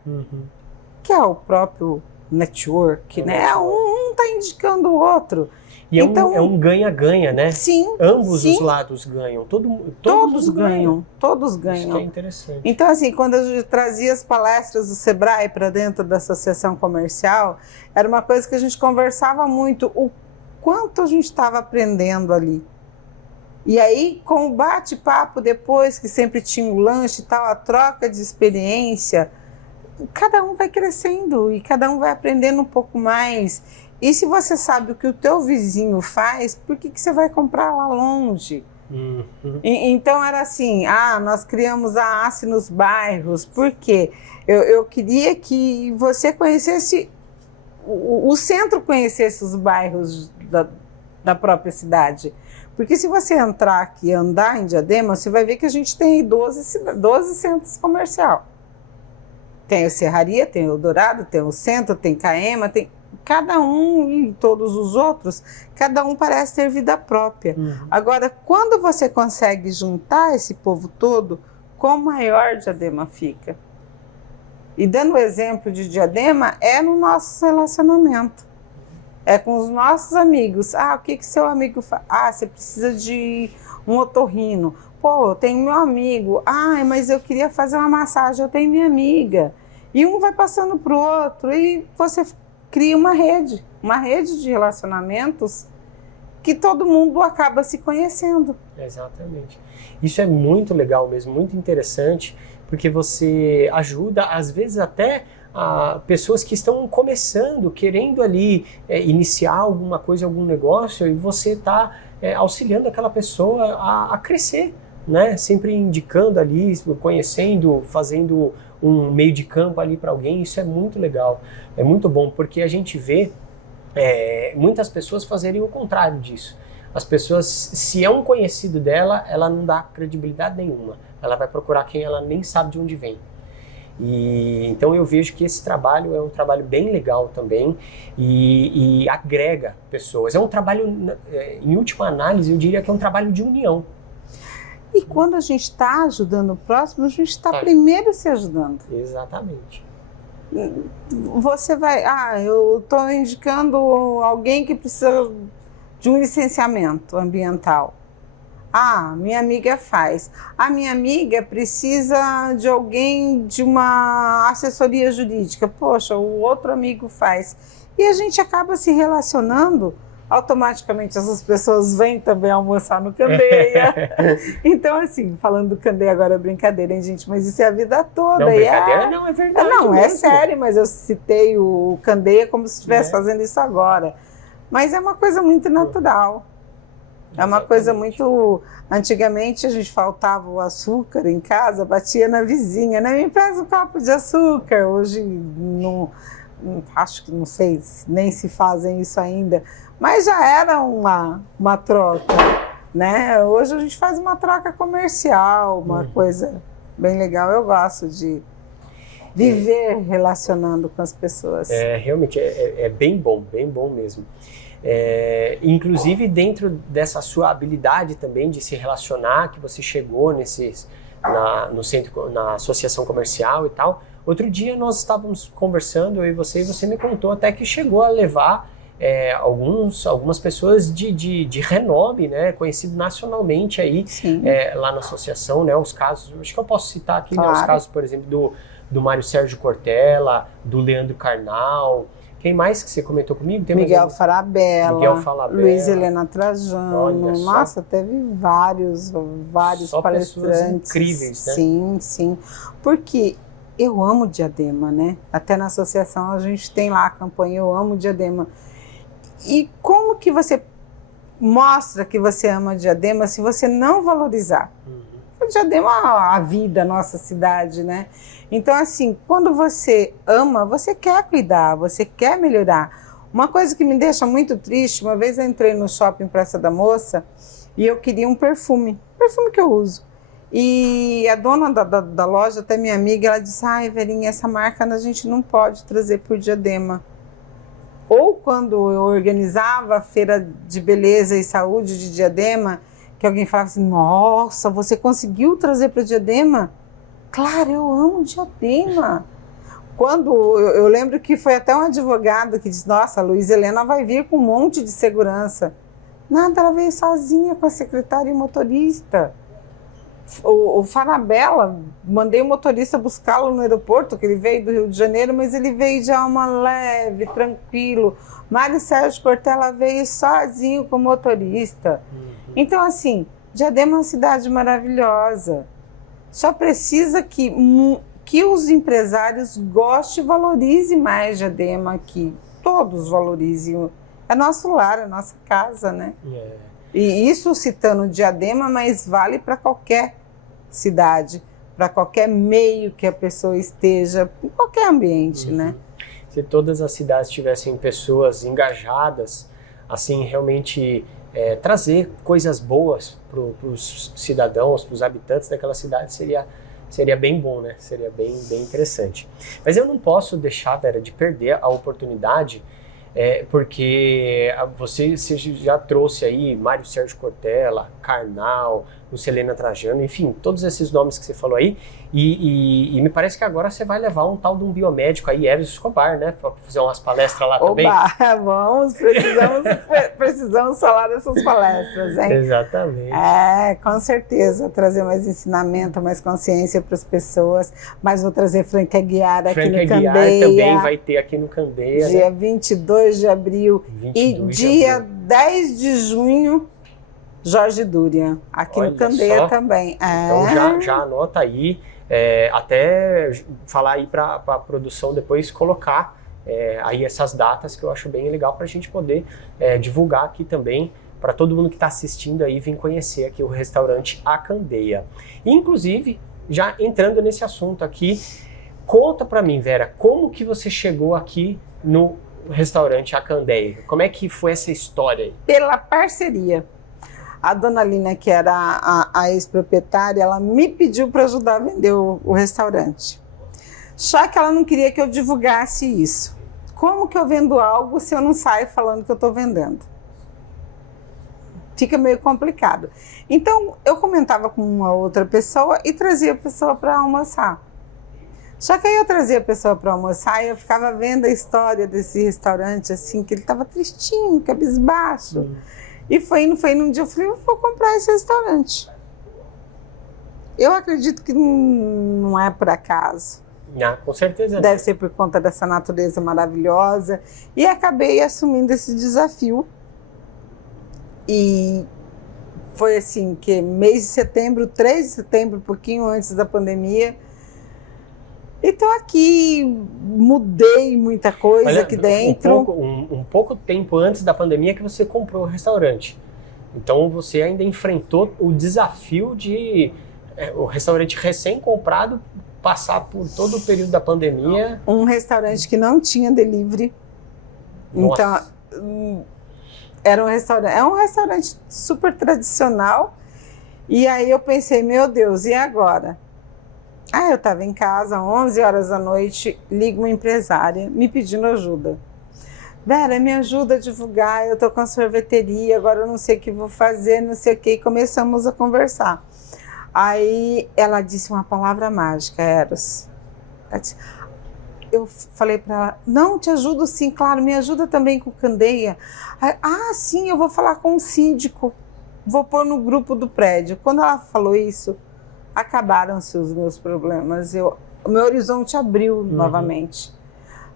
que é o próprio network, né? Um está indicando o outro. E então, é um ganha-ganha, né? Sim. Ambos os lados ganham. Todos ganham. Todos ganham. Isso que é interessante. Então, assim, quando eu trazia as palestras do Sebrae para dentro da Associação Comercial, era uma coisa que a gente conversava muito, o quanto a gente estava aprendendo ali. E aí, com o bate-papo depois, que sempre tinha um lanche e tal, a troca de experiência, cada um vai crescendo e cada um vai aprendendo um pouco mais. E se você sabe o que o teu vizinho faz, por que você vai comprar lá longe? Então era assim, nós criamos a ACE nos bairros, por quê? Eu queria que você conhecesse, o centro conhecesse os bairros da própria cidade. Porque se você entrar aqui e andar em Diadema, você vai ver que a gente tem 12 centros comerciais. Tem o Serraria, tem o Eldorado, tem o Centro, tem Caema, tem... Cada um e todos os outros, cada um parece ter vida própria. Agora, quando você consegue juntar esse povo todo, quão maior Diadema fica? E dando o exemplo de Diadema, é no nosso relacionamento. É com os nossos amigos. O que seu amigo faz? Você precisa de um otorrino. Pô, eu tenho meu amigo. Mas eu queria fazer uma massagem, eu tenho minha amiga. E um vai passando para o outro e você cria uma rede de relacionamentos que todo mundo acaba se conhecendo. Exatamente. Isso é muito legal mesmo, muito interessante, porque você ajuda, às vezes até pessoas que estão começando, querendo ali iniciar alguma coisa, algum negócio, e você está auxiliando aquela pessoa a crescer, né? Sempre indicando ali, conhecendo, fazendo um meio de campo ali para alguém. Isso é muito legal, é muito bom, porque a gente vê muitas pessoas fazerem o contrário disso. As pessoas, se é um conhecido dela, ela não dá credibilidade nenhuma, ela vai procurar quem ela nem sabe de onde vem. E então eu vejo que esse trabalho é um trabalho bem legal também e agrega pessoas. É um trabalho, em última análise, eu diria que é um trabalho de união. E quando a gente está ajudando o próximo, a gente está primeiro se ajudando. Exatamente. Você vai... eu estou indicando alguém que precisa de um licenciamento ambiental. Minha amiga faz. A minha amiga precisa de alguém de uma assessoria jurídica. Poxa, o outro amigo faz. E a gente acaba se relacionando. Automaticamente essas pessoas vêm também almoçar no Candeia. Então, assim, falando do Candeia agora é brincadeira, hein, gente? Mas isso é a vida toda. Não, brincadeira não, é verdade. Não, mesmo. É sério, mas eu citei o Candeia como se estivesse fazendo isso agora. Mas é uma coisa muito natural. É uma coisa muito... Antigamente a gente faltava o açúcar em casa, batia na vizinha, né? Me empresta um copo de açúcar. Hoje não... Acho que não sei, nem se fazem isso ainda. Mas já era uma troca, né? Hoje a gente faz uma troca comercial, uma coisa bem legal. Eu gosto de viver relacionando com as pessoas. Realmente é bem bom mesmo. Inclusive dentro dessa sua habilidade também de se relacionar, que você chegou no centro, na associação comercial e tal. Outro dia nós estávamos conversando, eu e você me contou até que chegou a levar algumas pessoas de renome, né, conhecido nacionalmente aí, lá na associação, né, os casos, acho que eu posso citar aqui, né, os casos, por exemplo, do Mário Sérgio Cortella, do Leandro Carnal. Quem mais que você comentou comigo? Tem Miguel Falabella, Luiz Helena Olha, Trajano. Nossa, teve vários só palestrantes. Incríveis, né? Sim. Porque eu amo Diadema, né? Até na associação a gente tem lá a campanha Eu Amo Diadema. E como que você mostra que você ama Diadema se você não valorizar? Diadema é a vida, a nossa cidade, né? Então, assim, quando você ama, você quer cuidar, você quer melhorar. Uma coisa que me deixa muito triste, uma vez eu entrei no shopping Praça da Moça e eu queria um perfume que eu uso. E a dona da loja, até minha amiga, ela disse, Verinha, essa marca a gente não pode trazer por Diadema. Ou quando eu organizava a feira de beleza e saúde de Diadema, que alguém falava assim, nossa, você conseguiu trazer para Diadema? Claro, eu amo Diadema. Quando eu lembro que foi até um advogado que disse, nossa, a Luiz Helena vai vir com um monte de segurança. Nada, ela veio sozinha com a secretária e motorista. O Falabella, mandei o motorista buscá-lo no aeroporto, que ele veio do Rio de Janeiro, mas ele veio de alma leve, tranquilo. Mário Sérgio Cortella veio sozinho com o motorista. Então, assim, Diadema é uma cidade maravilhosa. Só precisa que os empresários gostem e valorizem mais Diadema, que todos valorizem. É nosso lar, é nossa casa, né? E isso citando Diadema, mas vale para qualquer cidade, para qualquer meio que a pessoa esteja, em qualquer ambiente, né? Se todas as cidades tivessem pessoas engajadas, assim, realmente trazer coisas boas para os cidadãos, para os habitantes daquela cidade, seria bem bom, né? Seria bem interessante. Mas eu não posso deixar, Vera, de perder a oportunidade, porque você já trouxe aí Mário Sérgio Cortella, Karnal, Lucilena Trajano, enfim, todos esses nomes que você falou aí, e me parece que agora você vai levar um tal de um biomédico aí, Eros Escobar, né, para fazer umas palestras lá também. Vamos, precisamos falar dessas palestras, hein? Exatamente. Com certeza, trazer mais ensinamento, mais consciência para as pessoas, mas vou trazer Frank Aguiar aqui no Candeia. Também vai ter aqui no Candeia. Dia 22 de abril e dia 10 de junho, Jorge Durian, aqui no Candeia também. Então já anota aí, até falar aí para a produção depois colocar aí essas datas, que eu acho bem legal para a gente poder divulgar aqui também, para todo mundo que está assistindo aí vir conhecer aqui o restaurante A Candeia. Inclusive, já entrando nesse assunto aqui, conta para mim, Vera, como que você chegou aqui no restaurante A Candeia? Como é que foi essa história aí? Pela parceria. A dona Lina, que era a ex-proprietária, ela me pediu para ajudar a vender o restaurante. Só que ela não queria que eu divulgasse isso. Como que eu vendo algo se eu não saio falando que eu estou vendendo? Fica meio complicado. Então, eu comentava com uma outra pessoa e trazia a pessoa para almoçar. Só que aí eu trazia a pessoa para almoçar e eu ficava vendo a história desse restaurante, assim, que ele estava tristinho, cabisbaixo. E foi indo, um dia eu falei, eu vou comprar esse restaurante. Eu acredito que não é por acaso. Com certeza. Deve ser por conta dessa natureza maravilhosa. E acabei assumindo esse desafio. E foi assim, que mês de setembro, 3 de setembro, um pouquinho antes da pandemia. E tô aqui, mudei muita coisa aqui dentro. Um pouco tempo antes da pandemia que você comprou o restaurante. Então você ainda enfrentou o desafio de o restaurante recém-comprado passar por todo o período da pandemia. Um restaurante que não tinha delivery. Nossa. Então, é um restaurante super tradicional. E aí eu pensei, meu Deus, e agora? Eu estava em casa, 11 horas da noite, liga uma empresária me pedindo ajuda. Vera, me ajuda a divulgar, eu estou com a sorveteria, agora eu não sei o que vou fazer, não sei o que, e começamos a conversar. Aí ela disse uma palavra mágica, Eros. Eu falei para ela, não, te ajudo sim, claro, me ajuda também com Candeia. Sim, eu vou falar com o síndico, vou pôr no grupo do prédio. Quando ela falou isso, acabaram-se os meus problemas, o meu horizonte abriu novamente.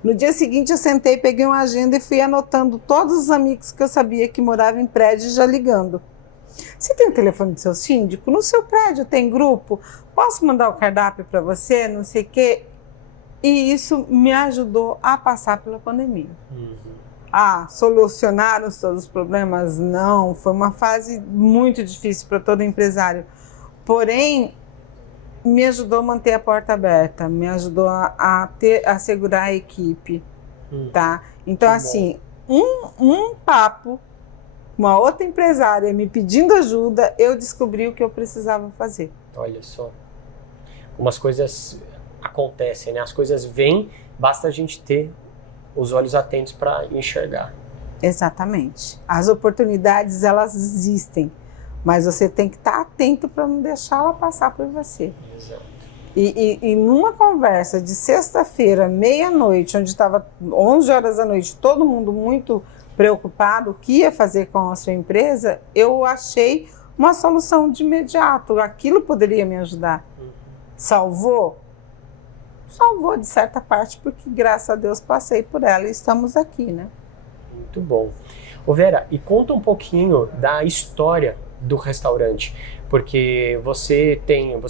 No dia seguinte eu sentei, peguei uma agenda e fui anotando todos os amigos que eu sabia que moravam em prédio, já ligando. Você tem o telefone do seu síndico? No seu prédio tem grupo? Posso mandar o cardápio para você? Não sei o quê. E isso me ajudou a passar pela pandemia. Solucionaram todos os problemas? Não, foi uma fase muito difícil para todo empresário. Porém, me ajudou a manter a porta aberta, me ajudou a segurar a equipe, tá? Então, assim, um papo, uma outra empresária me pedindo ajuda, eu descobri o que eu precisava fazer. Olha só, umas coisas acontecem, né? As coisas vêm, basta a gente ter os olhos atentos para enxergar. Exatamente. As oportunidades, elas existem. Mas você tem que estar atento para não deixar ela passar por você. Exato. E numa conversa de sexta-feira, meia-noite, onde estava 11 horas da noite, todo mundo muito preocupado, o que ia fazer com a sua empresa, eu achei uma solução de imediato. Aquilo poderia me ajudar. Salvou? Salvou de certa parte, porque graças a Deus passei por ela e estamos aqui, né? Muito bom. Ô Vera, e conta um pouquinho da história do restaurante? Porque você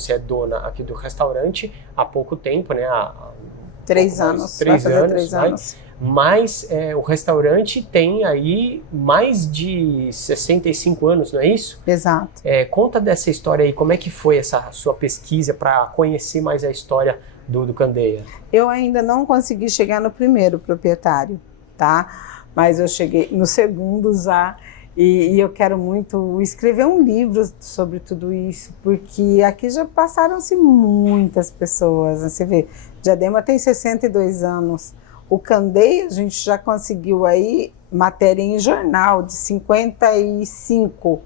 é dona aqui do restaurante há pouco tempo, né? Há 3 anos. 3 vai fazer anos, 3 anos. Mas o restaurante tem aí mais de 65 anos, não é isso? Exato. Conta dessa história aí, como é que foi essa sua pesquisa para conhecer mais a história do Candeia? Eu ainda não consegui chegar no primeiro proprietário, tá? Mas eu cheguei no segundo já, e eu quero muito escrever um livro sobre tudo isso, porque aqui já passaram-se muitas pessoas, né? Você vê, Diadema tem 62 anos, o Candeia a gente já conseguiu aí matéria em jornal de 55.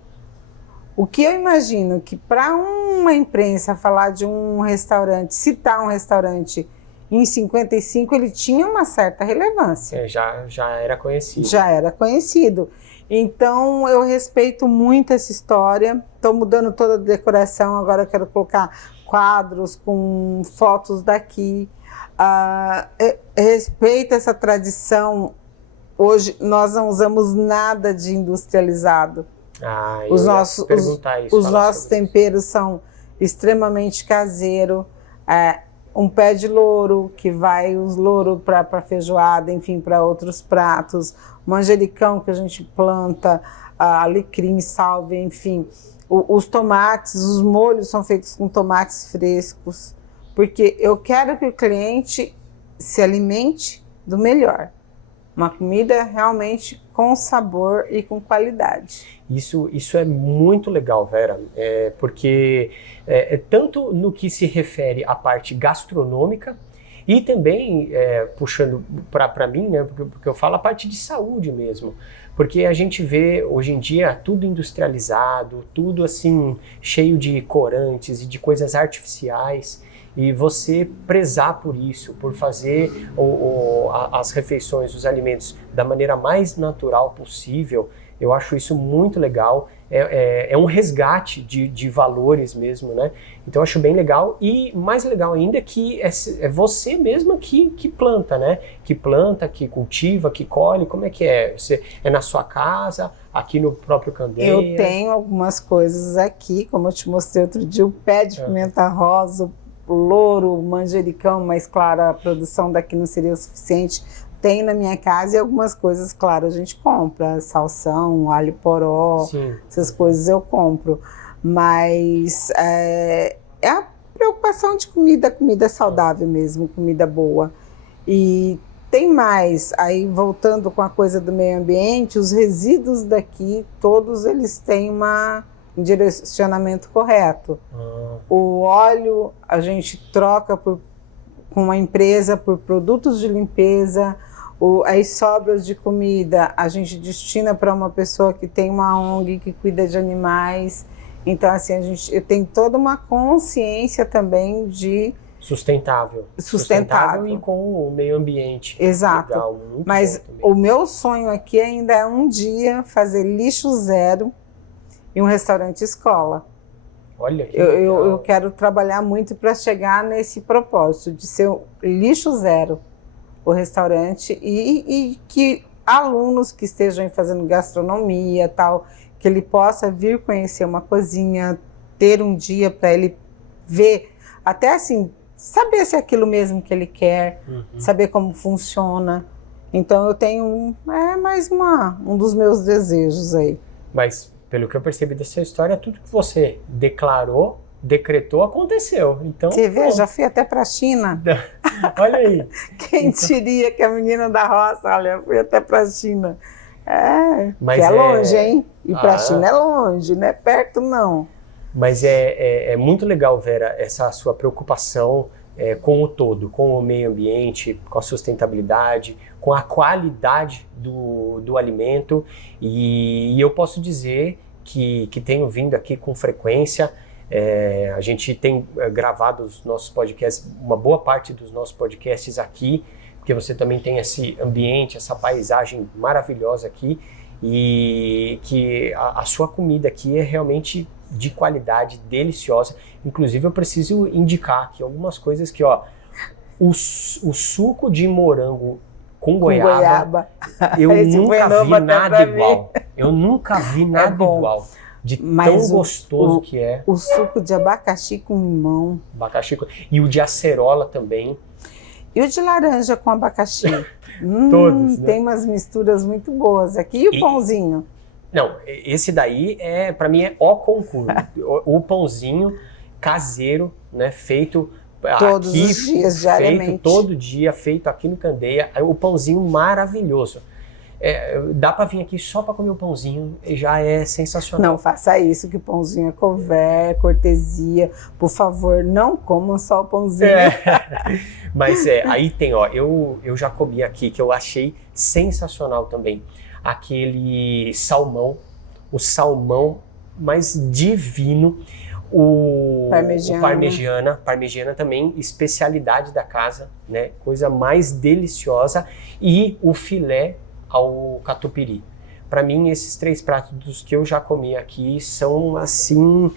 O que eu imagino que para uma imprensa falar de um restaurante, citar um restaurante em 55, ele tinha uma certa relevância. Já era conhecido. Já era conhecido. Então eu respeito muito essa história. Estou mudando toda a decoração, agora eu quero colocar quadros com fotos daqui. Respeito essa tradição. Hoje nós não usamos nada de industrializado. Os nossos temperos são extremamente caseiros. Um pé de louro, que vai os louro para feijoada, enfim, para outros pratos. Manjericão que a gente planta, alecrim, salvia, enfim. Os tomates, os molhos são feitos com tomates frescos. Porque eu quero que o cliente se alimente do melhor. Uma comida realmente com sabor e com qualidade. Isso é muito legal, Vera, porque tanto no que se refere à parte gastronômica e também, puxando para mim, né, porque eu falo a parte de saúde mesmo, porque a gente vê hoje em dia tudo industrializado, tudo assim cheio de corantes e de coisas artificiais. E você prezar por isso, por fazer as refeições, os alimentos da maneira mais natural possível, eu acho isso muito legal. É um resgate de valores mesmo, né? Então eu acho bem legal, e mais legal ainda que é você mesma que planta, né? Que planta, que cultiva, que colhe. Como é que é? Você é na sua casa, aqui no próprio Candeia? Eu tenho algumas coisas aqui, como eu te mostrei outro dia, o pé de pimenta rosa, o louro, o manjericão, mas claro, a produção daqui não seria o suficiente. Tem na minha casa, e algumas coisas, claro, a gente compra, salsão, alho poró, sim, essas coisas eu compro. Mas é a preocupação de comida saudável mesmo, comida boa. E tem mais, aí voltando com a coisa do meio ambiente, os resíduos daqui, todos eles têm um direcionamento correto. O óleo a gente troca com uma empresa por produtos de limpeza. As sobras de comida a gente destina para uma pessoa que tem uma ONG que cuida de animais. Então assim, eu tenho toda uma consciência também de sustentável e com o meio ambiente. Exato. Legal, mas o meu sonho aqui ainda é um dia fazer lixo zero em um restaurante escola. Olha que eu quero trabalhar muito para chegar nesse propósito de ser lixo zero o restaurante, e que alunos que estejam fazendo gastronomia tal, que ele possa vir conhecer uma cozinha, ter um dia para ele ver, até assim, saber se é aquilo mesmo que ele quer, saber como funciona. Então eu tenho mais um dos meus desejos aí. Mas pelo que eu percebi dessa história, tudo que você decretou, aconteceu. Então, você vê, já fui até para a China. Olha aí. Quem diria que a menina da roça, olha, fui até para a China. Mas que é longe, hein? E para a China é longe, não é perto não. Mas é muito legal, Vera, essa sua preocupação com o todo, com o meio ambiente, com a sustentabilidade, com a qualidade do alimento. E eu posso dizer que tenho vindo aqui com frequência. A gente tem gravado os nossos podcasts, uma boa parte dos nossos podcasts aqui, porque você também tem esse ambiente, essa paisagem maravilhosa aqui, e que a sua comida aqui é realmente de qualidade, deliciosa. Inclusive eu preciso indicar aqui algumas coisas que, o suco de morango com goiaba. Eu nunca vi nada igual. Eu nunca vi nada igual. de tão gostoso que é. O suco de abacaxi com limão. E o de acerola também. E o de laranja com abacaxi. Todos, né? Tem umas misturas muito boas aqui. E o pãozinho? Não, esse daí, para mim, é o concurso. O pãozinho caseiro, né, feito todos aqui, os dias, diariamente. feito todo dia, feito aqui no Candeia. O pãozinho maravilhoso. Dá para vir aqui só para comer o pãozinho, já é sensacional. Não faça isso, que o pãozinho é couvert, cortesia. Por favor, não comam só o pãozinho. Mas aí tem, ó, eu já comi aqui, que eu achei sensacional também. Aquele salmão, o salmão mais divino. O parmegiana também, especialidade da casa, né? Coisa mais deliciosa. E o filé ao catupiry. Para mim, esses 3 pratos dos que eu já comi aqui são assim,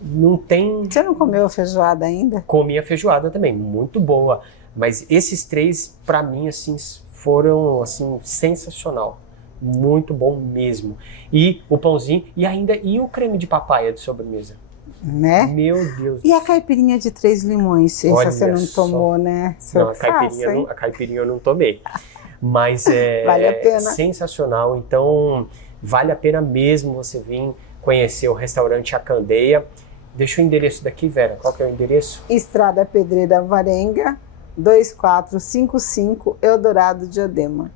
não tem... Você não comeu a feijoada ainda? Comi a feijoada também, muito boa. Mas esses 3, para mim, assim, foram assim, sensacional. Muito bom mesmo. E o pãozinho, e o creme de papaya de sobremesa. Né? Meu Deus. E a caipirinha de 3 limões? Essa você não tomou, né? Não, a caipirinha eu não tomei. Mas vale a pena. Sensacional. Então, vale a pena mesmo você vir conhecer o restaurante A Candeia. Deixa o endereço daqui, Vera. Qual que é o endereço? Estrada Pedreira Varenga, 2455, Eldorado Diadema.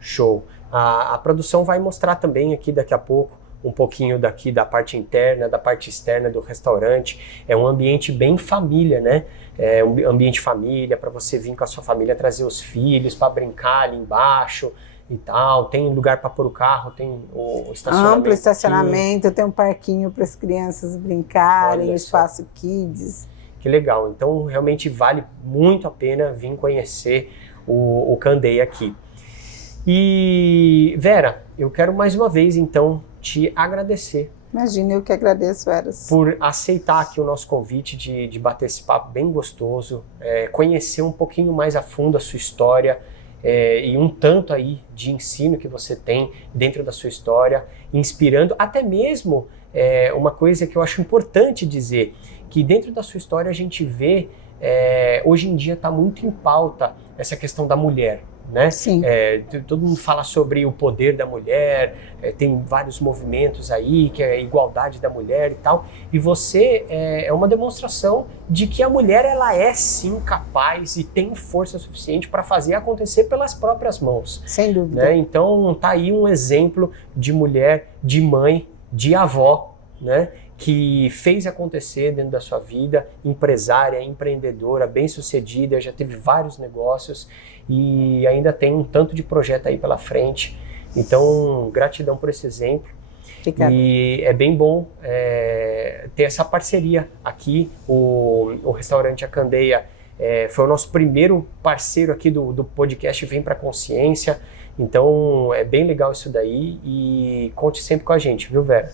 Show. A produção vai mostrar também aqui daqui a pouco um pouquinho daqui da parte interna, da parte externa do restaurante. É um ambiente bem família, né? É um ambiente família para você vir com a sua família, trazer os filhos para brincar ali embaixo e tal. Tem lugar para pôr o carro, tem o estacionamento. Amplo estacionamento, tem um parquinho para as crianças brincarem, espaço kids. Que legal. Então realmente vale muito a pena vir conhecer o Candeia aqui. E Vera, eu quero mais uma vez então te agradecer. Imagina, eu que agradeço, Eros. Por aceitar aqui o nosso convite de bater esse papo bem gostoso, conhecer um pouquinho mais a fundo a sua história e um tanto aí de ensino que você tem dentro da sua história, inspirando até mesmo uma coisa que eu acho importante dizer, que dentro da sua história a gente vê, hoje em dia está muito em pauta essa questão da mulher. Né? Sim. Todo mundo fala sobre o poder da mulher, tem vários movimentos aí, que é a igualdade da mulher e tal, e você é uma demonstração de que a mulher ela é sim capaz e tem força suficiente para fazer acontecer pelas próprias mãos. Sem dúvida. Né? Então tá aí um exemplo de mulher, de mãe, de avó, né? Que fez acontecer dentro da sua vida, empresária, empreendedora, bem-sucedida, já teve vários negócios e ainda tem um tanto de projeto aí pela frente. Então, gratidão por esse exemplo. Obrigada. E é bem bom ter essa parceria aqui. O restaurante A Candeia foi o nosso primeiro parceiro aqui do podcast Vem Pra Consciência. Então, é bem legal isso daí e conte sempre com a gente, viu, Vera?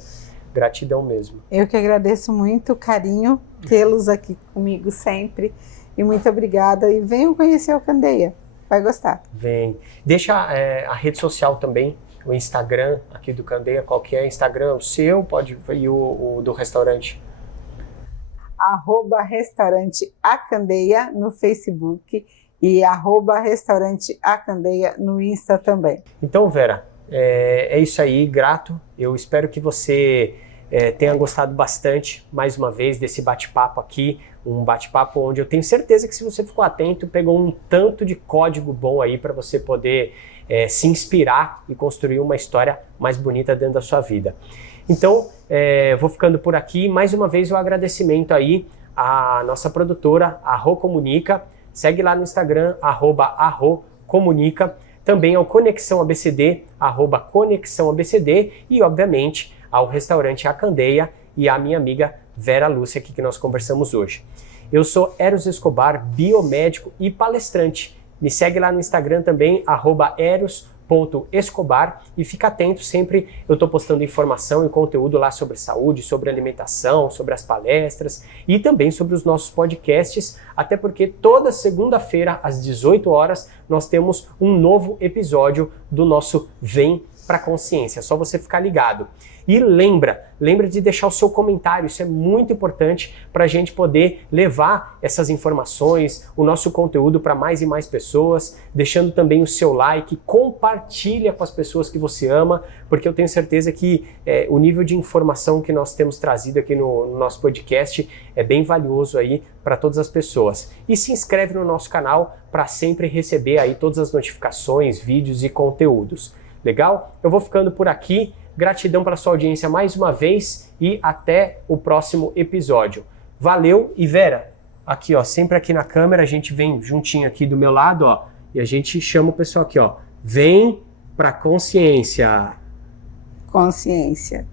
Gratidão mesmo. Eu que agradeço muito o carinho, tê-los aqui comigo sempre. E muito obrigada. E venham conhecer o Candeia. Vai gostar. Vem. Deixa a rede social também, o Instagram aqui do Candeia. Qual que é? Instagram o seu, pode e o do restaurante? @restaurante A Candeia no Facebook e @restaurante A Candeia no Insta também. Então, Vera, é isso aí, grato. Eu espero que você tenha gostado bastante, mais uma vez, desse bate-papo aqui. Um bate-papo onde eu tenho certeza que se você ficou atento, pegou um tanto de código bom aí para você poder se inspirar e construir uma história mais bonita dentro da sua vida. Então, vou ficando por aqui. Mais uma vez, o agradecimento aí à nossa produtora, a Rô Comunica. Segue lá no Instagram, @arrocomunica. Também ao Conexão ABCD, @Conexão ABCD e, obviamente, ao restaurante A Candeia e à minha amiga Vera Lúcia, aqui que nós conversamos hoje. Eu sou Eros Escobar, biomédico e palestrante. Me segue lá no Instagram também, @eros.escobar e fica atento sempre, eu estou postando informação e conteúdo lá sobre saúde, sobre alimentação, sobre as palestras e também sobre os nossos podcasts, até porque toda segunda-feira às 18 horas nós temos um novo episódio do nosso Vem para consciência, é só você ficar ligado. E lembra de deixar o seu comentário, isso é muito importante para a gente poder levar essas informações, o nosso conteúdo para mais e mais pessoas, deixando também o seu like, compartilha com as pessoas que você ama, porque eu tenho certeza que o nível de informação que nós temos trazido aqui no nosso podcast é bem valioso aí para todas as pessoas. E se inscreve no nosso canal para sempre receber aí todas as notificações, vídeos e conteúdos. Legal? Eu vou ficando por aqui. Gratidão pela sua audiência mais uma vez e até o próximo episódio. Valeu e Vera, aqui ó, sempre aqui na câmera, a gente vem juntinho aqui do meu lado, ó, e a gente chama o pessoal aqui, ó, vem pra consciência. Consciência.